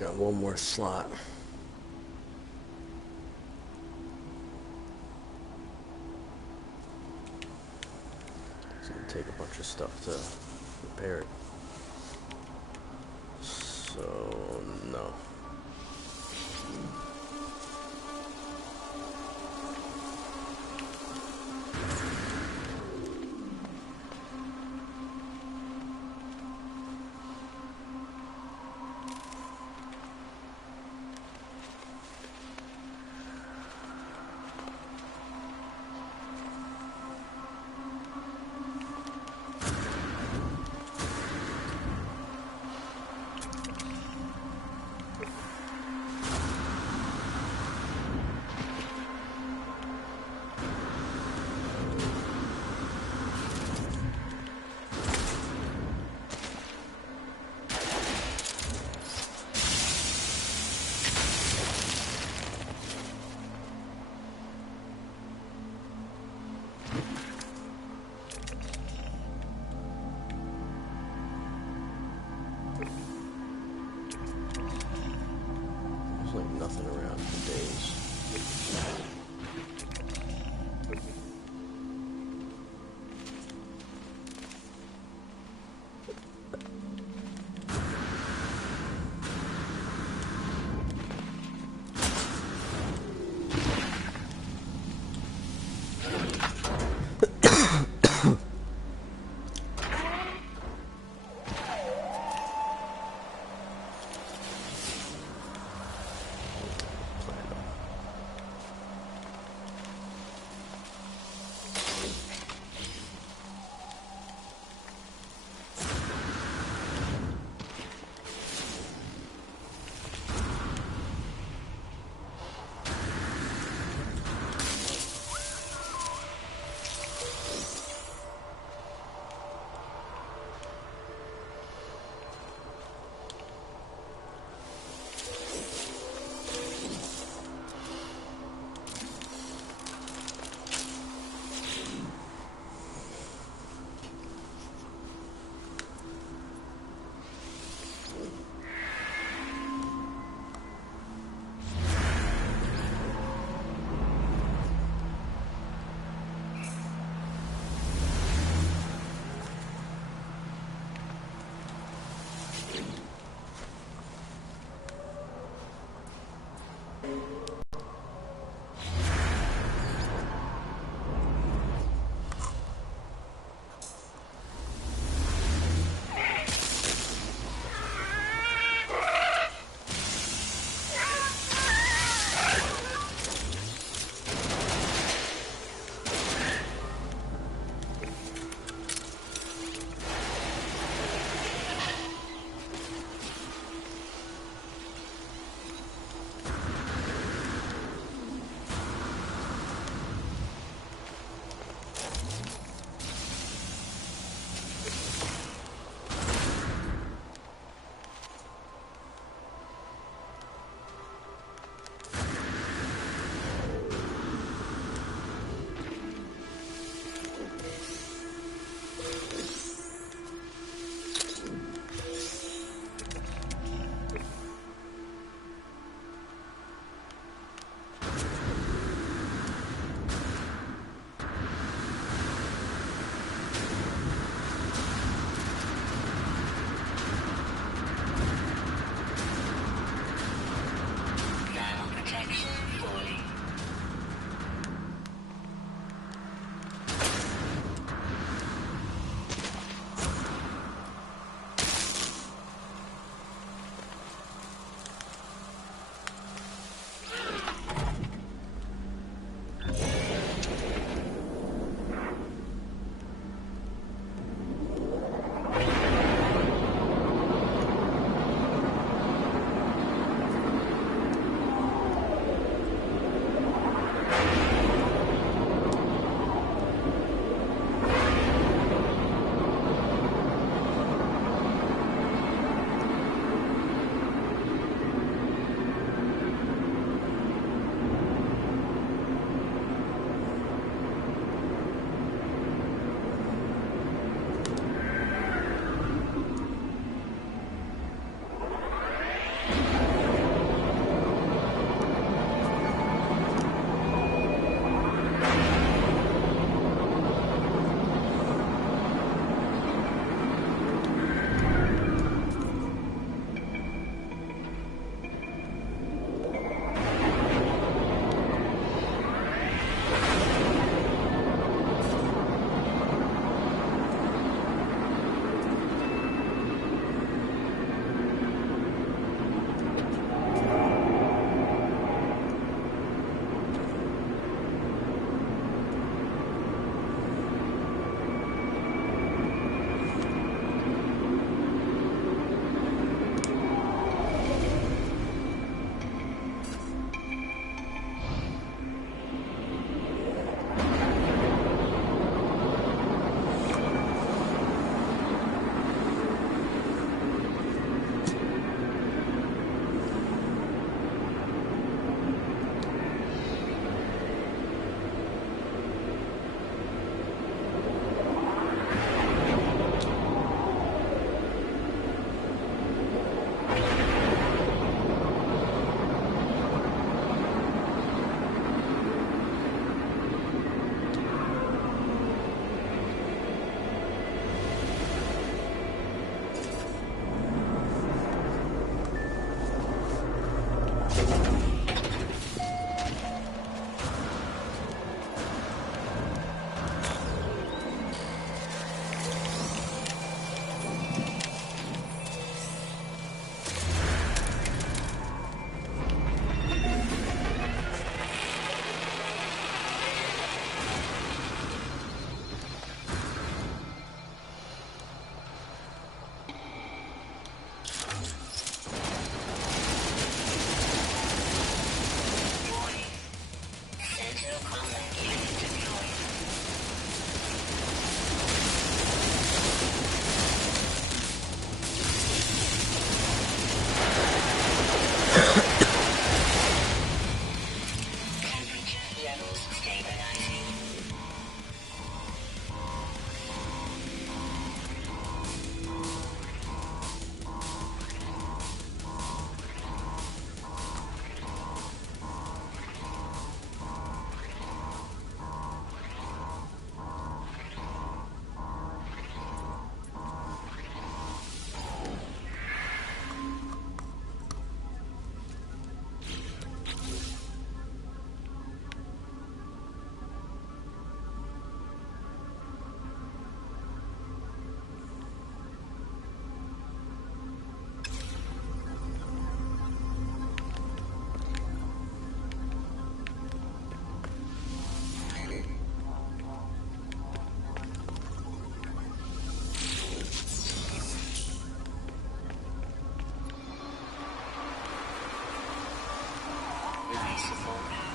Got one more slot. It's gonna take a bunch of stuff to repair it. So, no. There's like nothing around for days. Merciful power.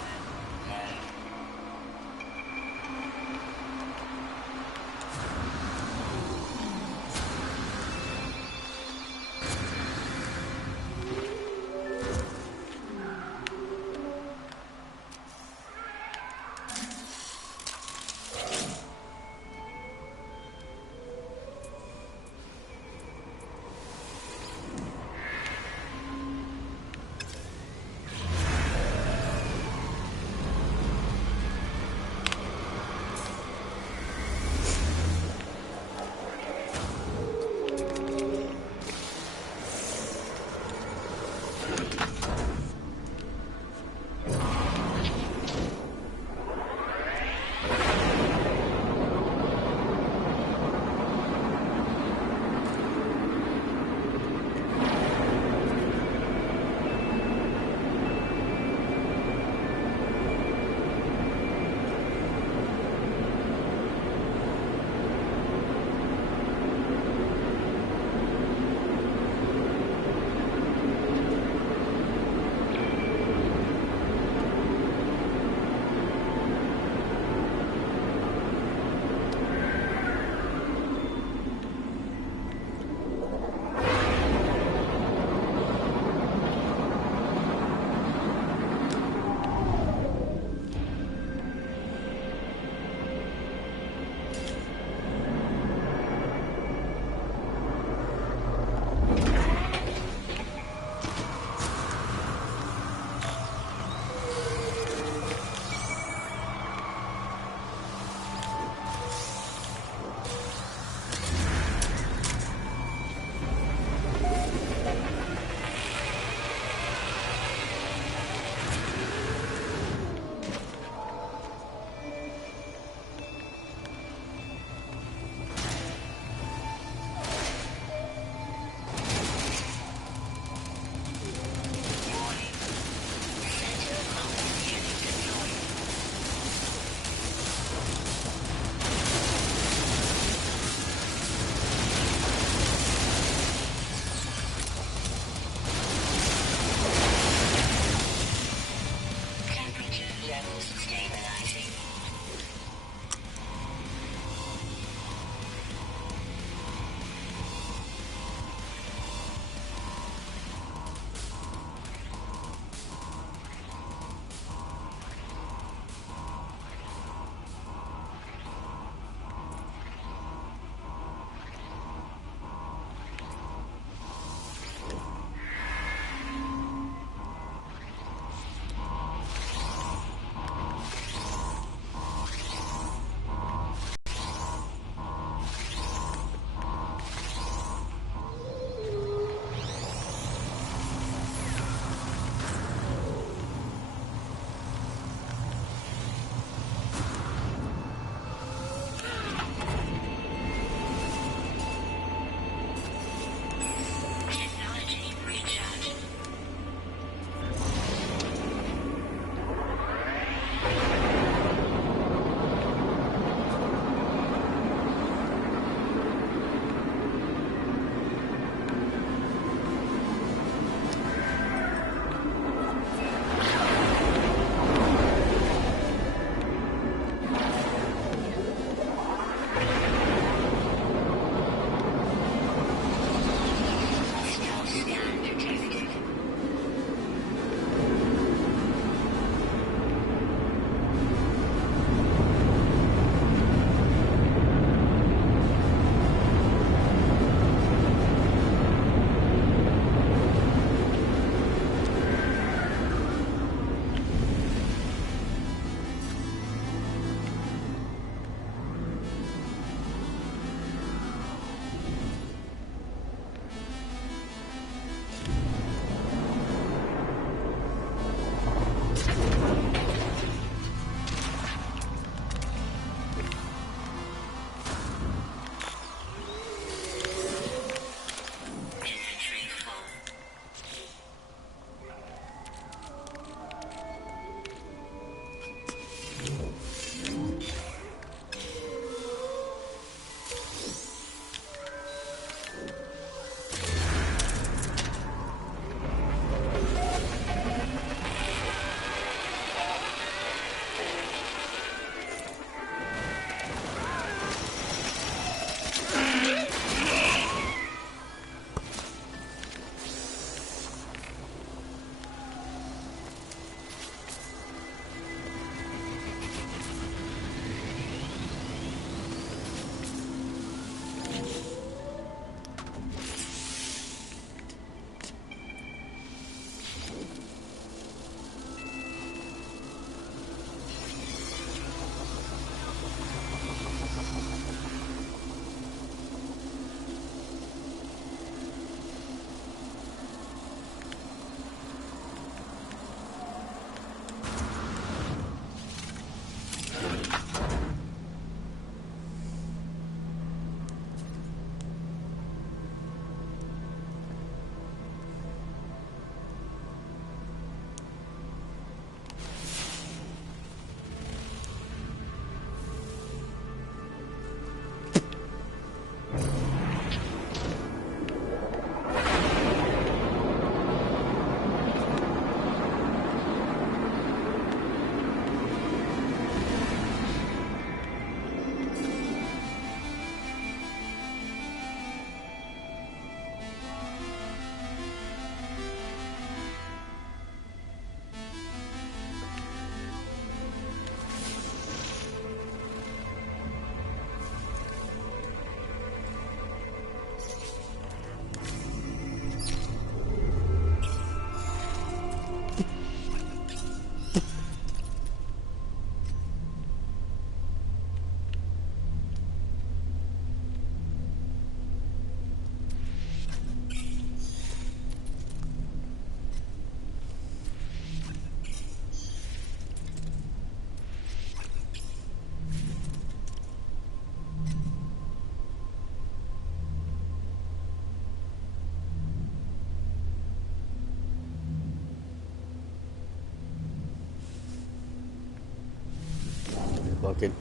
bucket.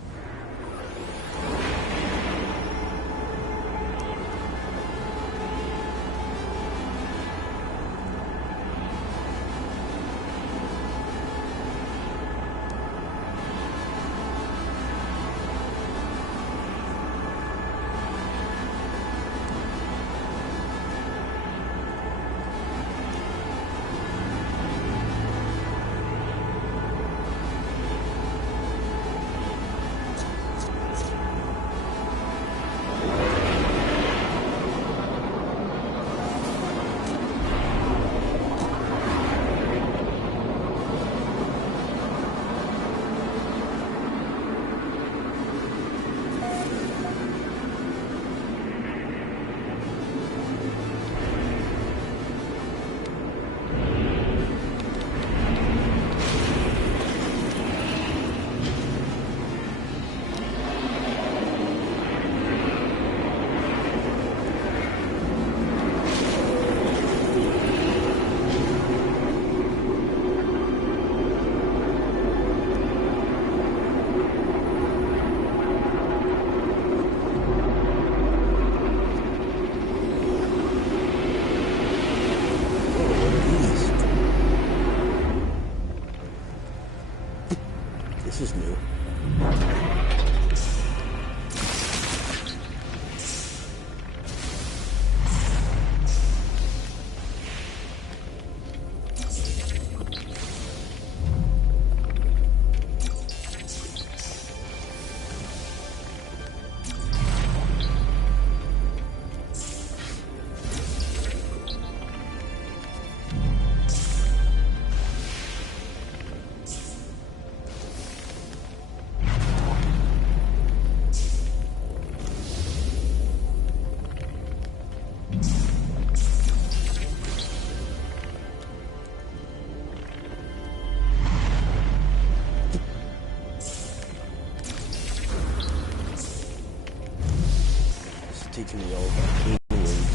This is new. Teaching me all about aliens.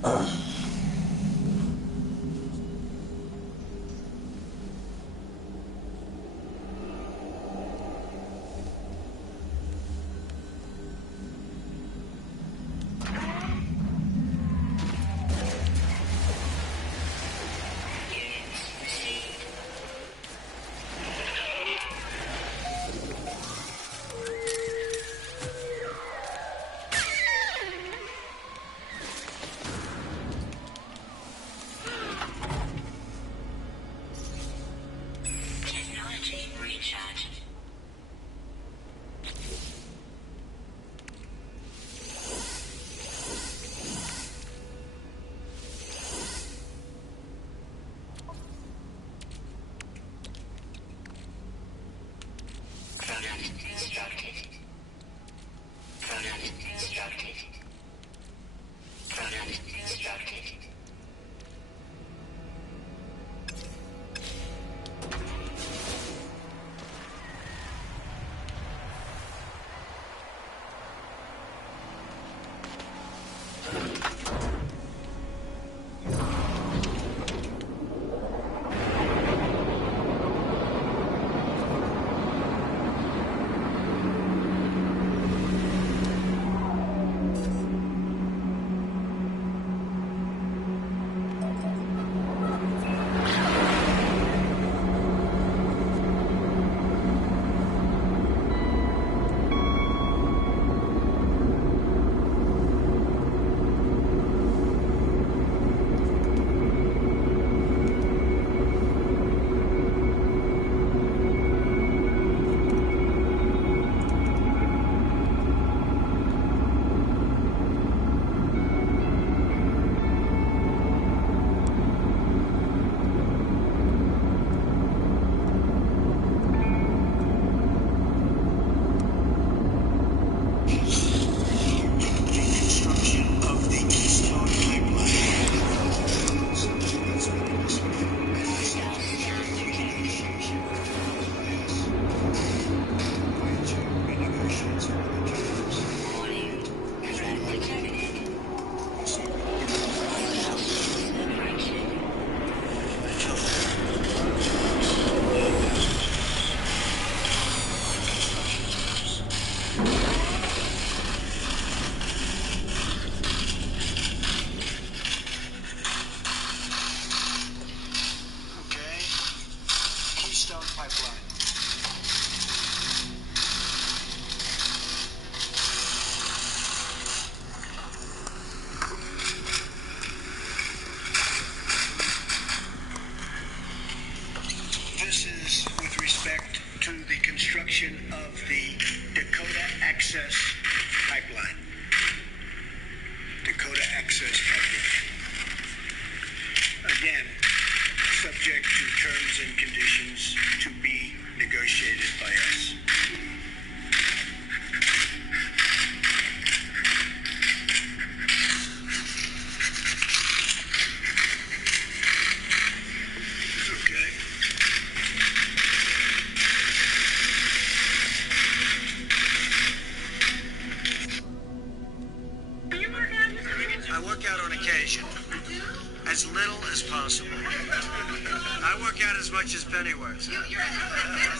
Technology recharge. Product constructed. Product constructed. Product constructed. This is with respect to the construction of the Dakota Access Pipeline. Dakota Access Pipeline. Again, subject to terms and conditions to be negotiated by us. Okay. I work out on occasion. As little as possible. I work out as much as Penny works,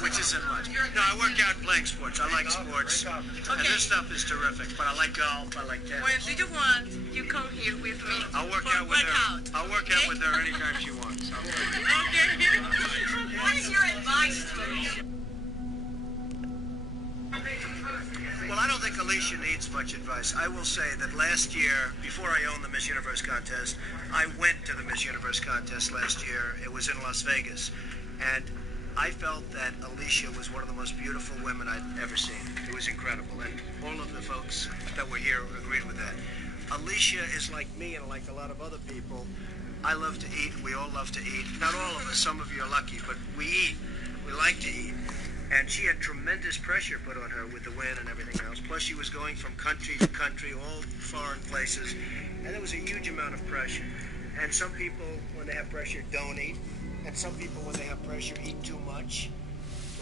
which isn't much. No, I work out playing sports. I like sports. And this stuff is terrific. But I like golf. I like tennis. When do you want you come here with me? I'll work out with her. I'll work out with her anytime she wants. Okay. What is your advice to Alicia? Well, I don't think Alicia needs much advice. I will say that last year, before I owned the Miss Universe contest, I went to the Miss Universe contest last year. It was in Las Vegas. And I felt that Alicia was one of the most beautiful women I'd ever seen. It was incredible. And all of the folks that were here agreed with that. Alicia is like me and like a lot of other people. I love to eat. We all love to eat. Not all of us. Some of you are lucky, but we eat. We like to eat. And she had tremendous pressure put on her with the win and everything else. Plus, she was going from country to country, all foreign places. And there was a huge amount of pressure. And some people, when they have pressure, don't eat. And some people, when they have pressure, eat too much,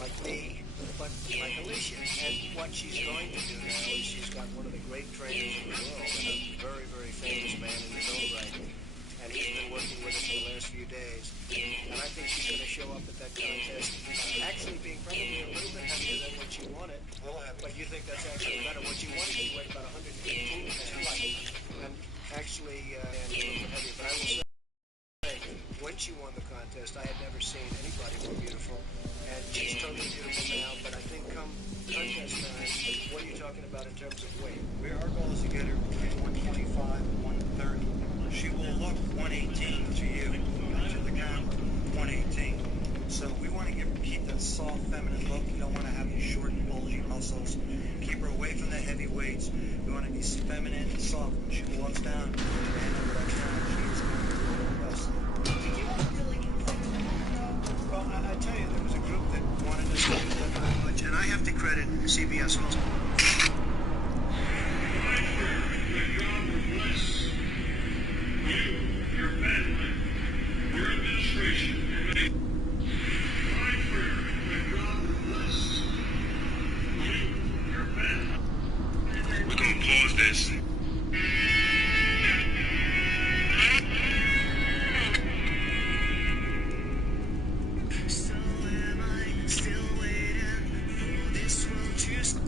like me, but like Alicia. And what she's going to do now is she's got one of the great trainers in the world, and a very, very famous man in his own right. actually heavy, but I will say, when she won the contest, I had never seen anybody more beautiful. And she's totally beautiful now, but I think come contest time, what are you talking about in terms of weight? Our goal is to get her between 125 and 130. She will look 118 to you, to the camera, 118. So we want to keep that soft, feminine look. You don't want to have these short, bulgy muscles. Keep her away from the heavy weights. We want to be feminine and soft. When she walks down, she is going to be the best. Did you ever really consider that? Well, I tell you, there was a group that wanted us to do that very much, and I have to credit CBS also. We're gonna pause this. So am I still waiting for this world to stop?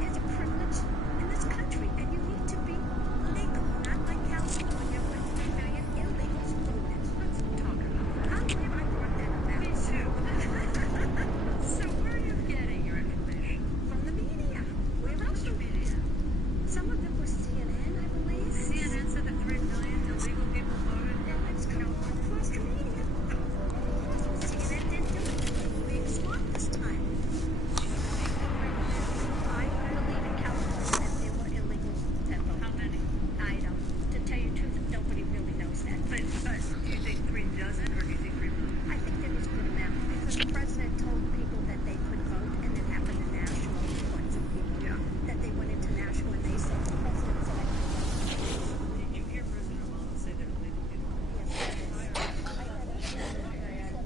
It's a privilege in this country, and you need to be legal, not like California with 3 million illegal students. Let's talk about that. I believe I brought that about. Me too. So where are you getting your information? From the media. Where else? The media. Some of them was CNN, I believe. CNN said that 3 million illegal people voted. Yeah, it's come across the media. CNN didn't do it. Being smart this time. I believe in California that there were illegals that voted. How many? I don't. To tell you the truth, nobody really knows that. But do you think 3 dozen or do you think 3 million? I think there was a good amount because the president told people that they could vote, and it happened in Nashua. What some people that they went into Nashua and they said the president said I could vote. Did you hear President Obama say that illegal people? Yes, I heard it.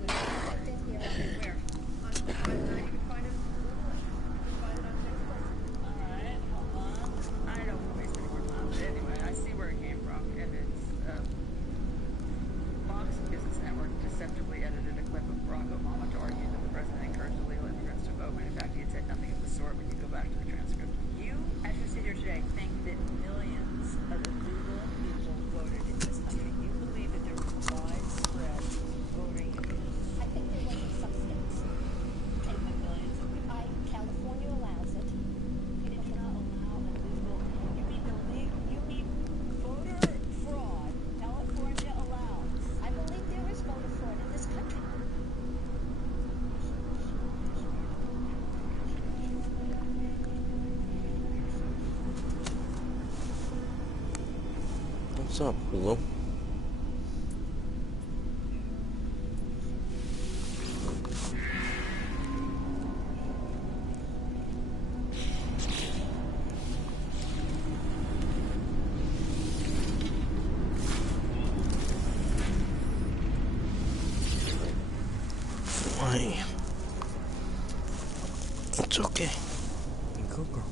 I did hear it. Where? You can find it. Find it on Facebook. All right, hold on. I don't always think we're on, but anyway, I see where it came from, and it's Fox Business Network deceptively edited a clip of Barack Obama to argue that the president encouraged illegal immigrants to vote, when in fact he had said nothing of the sort when you go back to the transcript. You, as you sit here today, think that millions of illegal people voted in this country. You believe that there was widespread voting in this. I think there was in some states. Take the millions of people. California allows it. Did you not allow illegal? You mean illegal? You mean voter fraud? California allows. I believe there is voter fraud in this country. What's up, Hulu? Why? It's okay. Go, girl.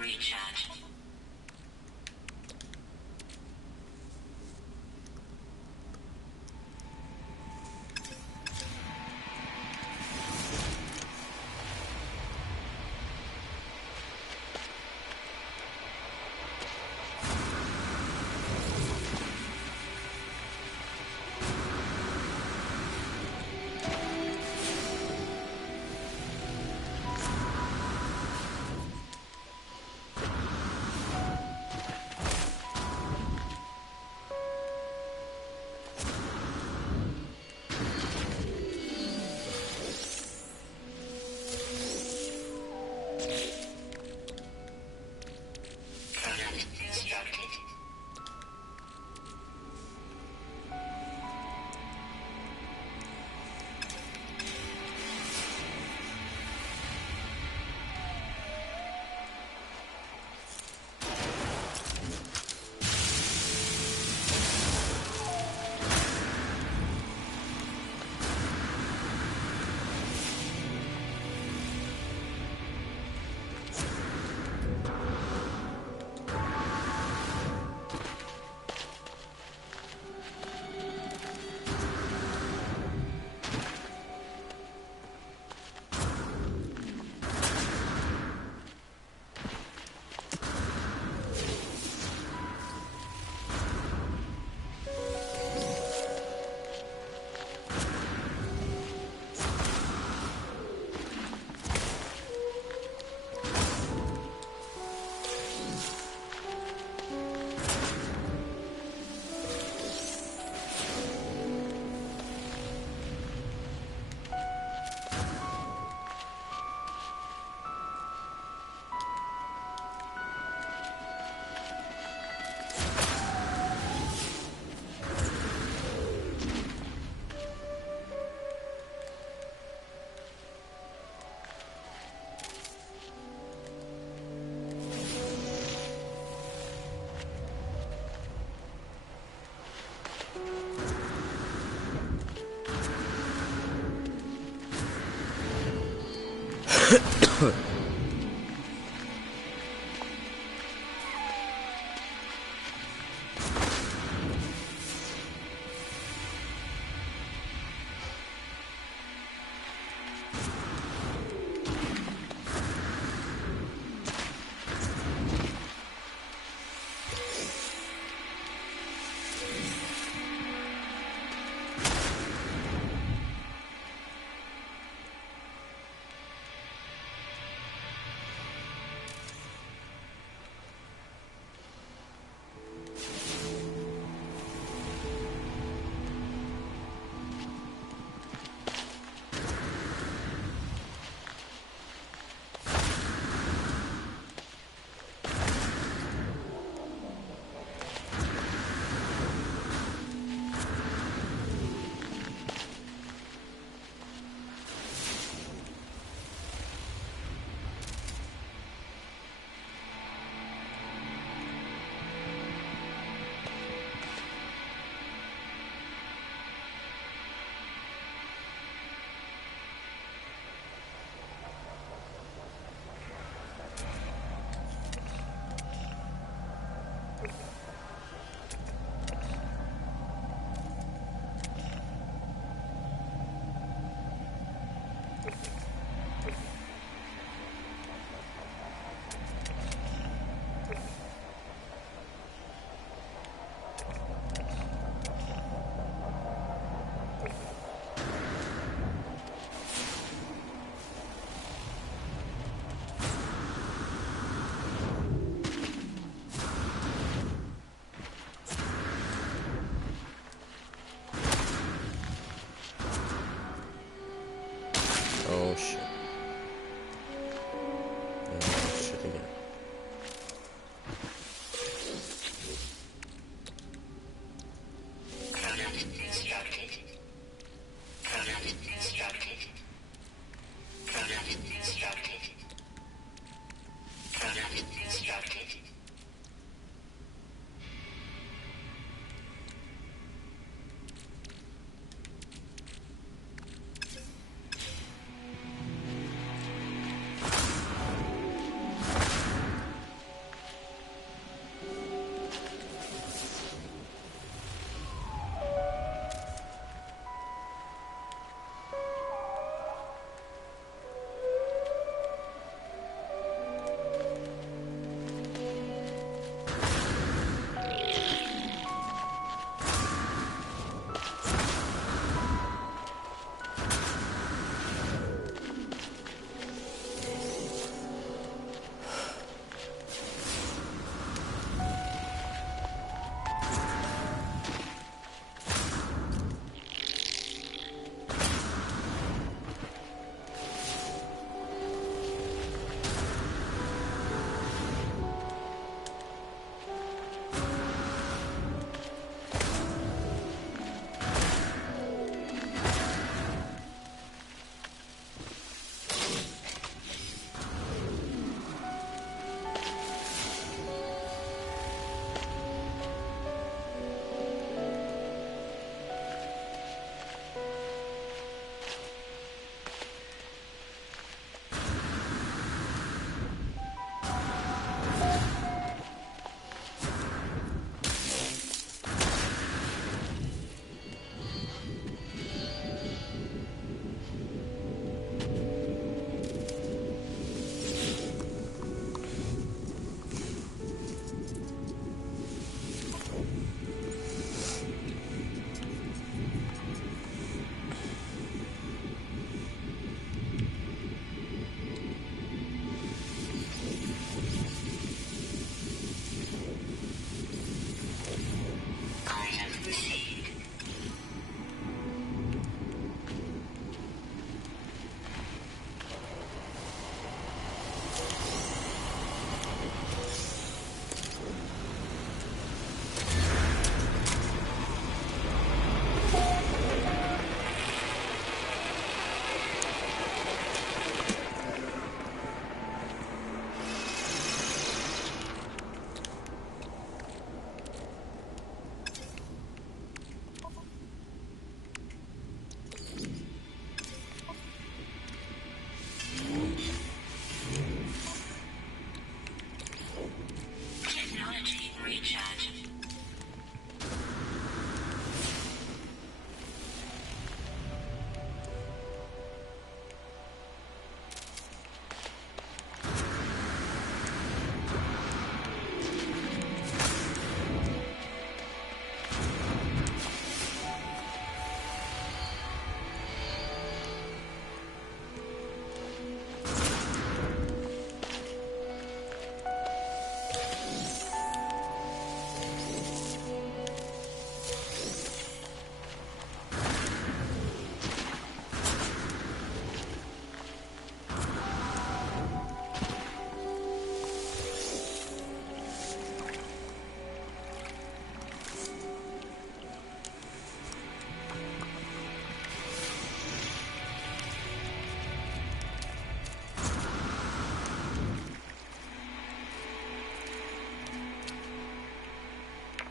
Recharge. Product instructed.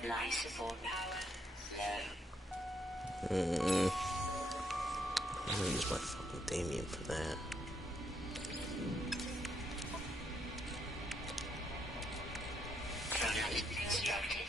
Life support power low. I'm gonna use my fucking Damien for that. Product constructed.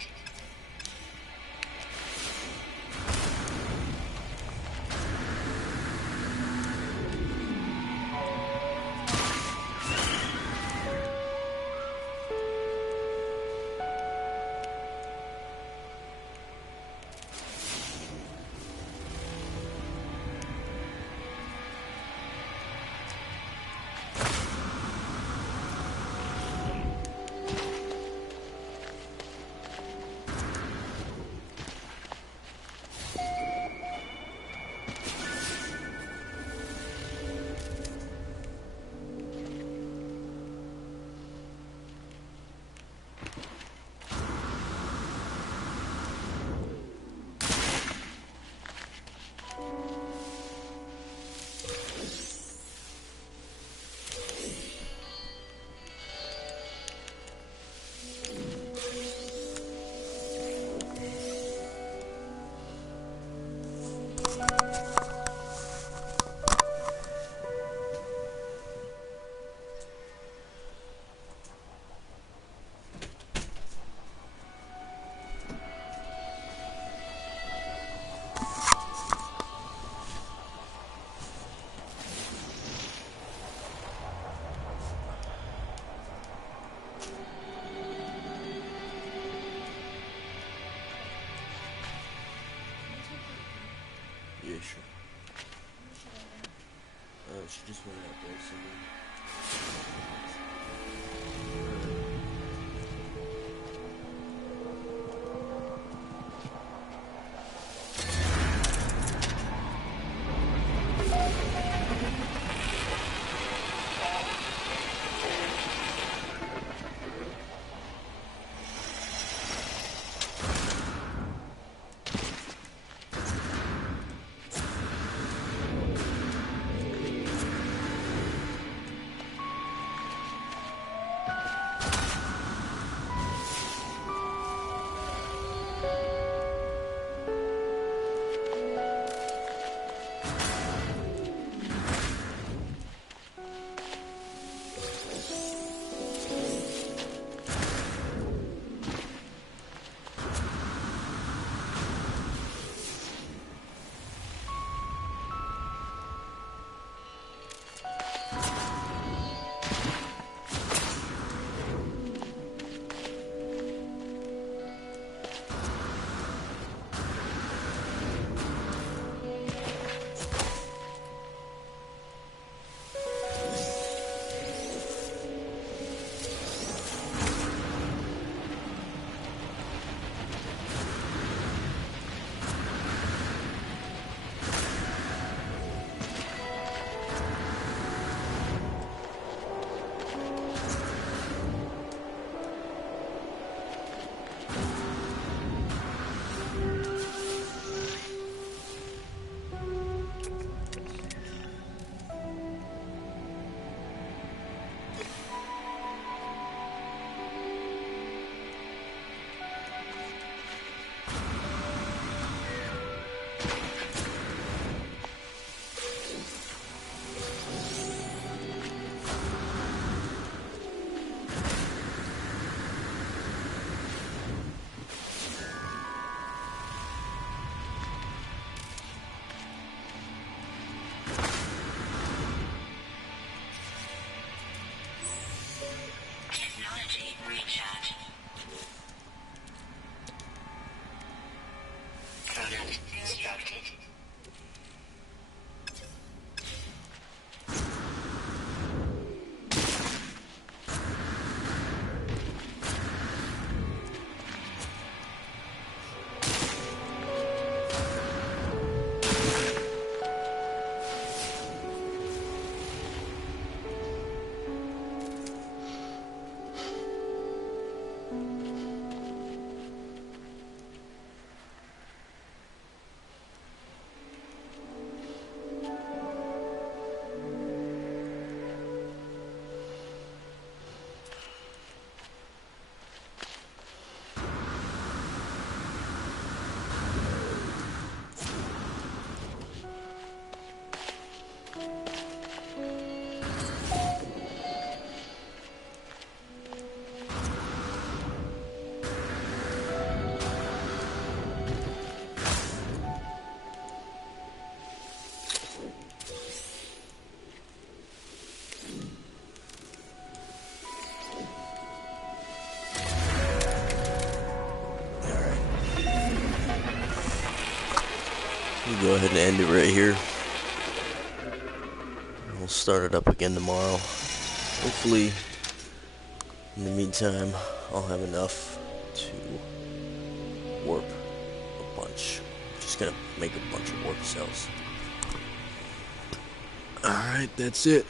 Yeah, sure. She just went out there somewhere. Technology recharge. Product constructed. We'll go ahead and end it right here. We'll start it up again tomorrow. Hopefully, in the meantime, I'll have enough to warp a bunch. Just gonna make a bunch of warp cells. Alright, that's it.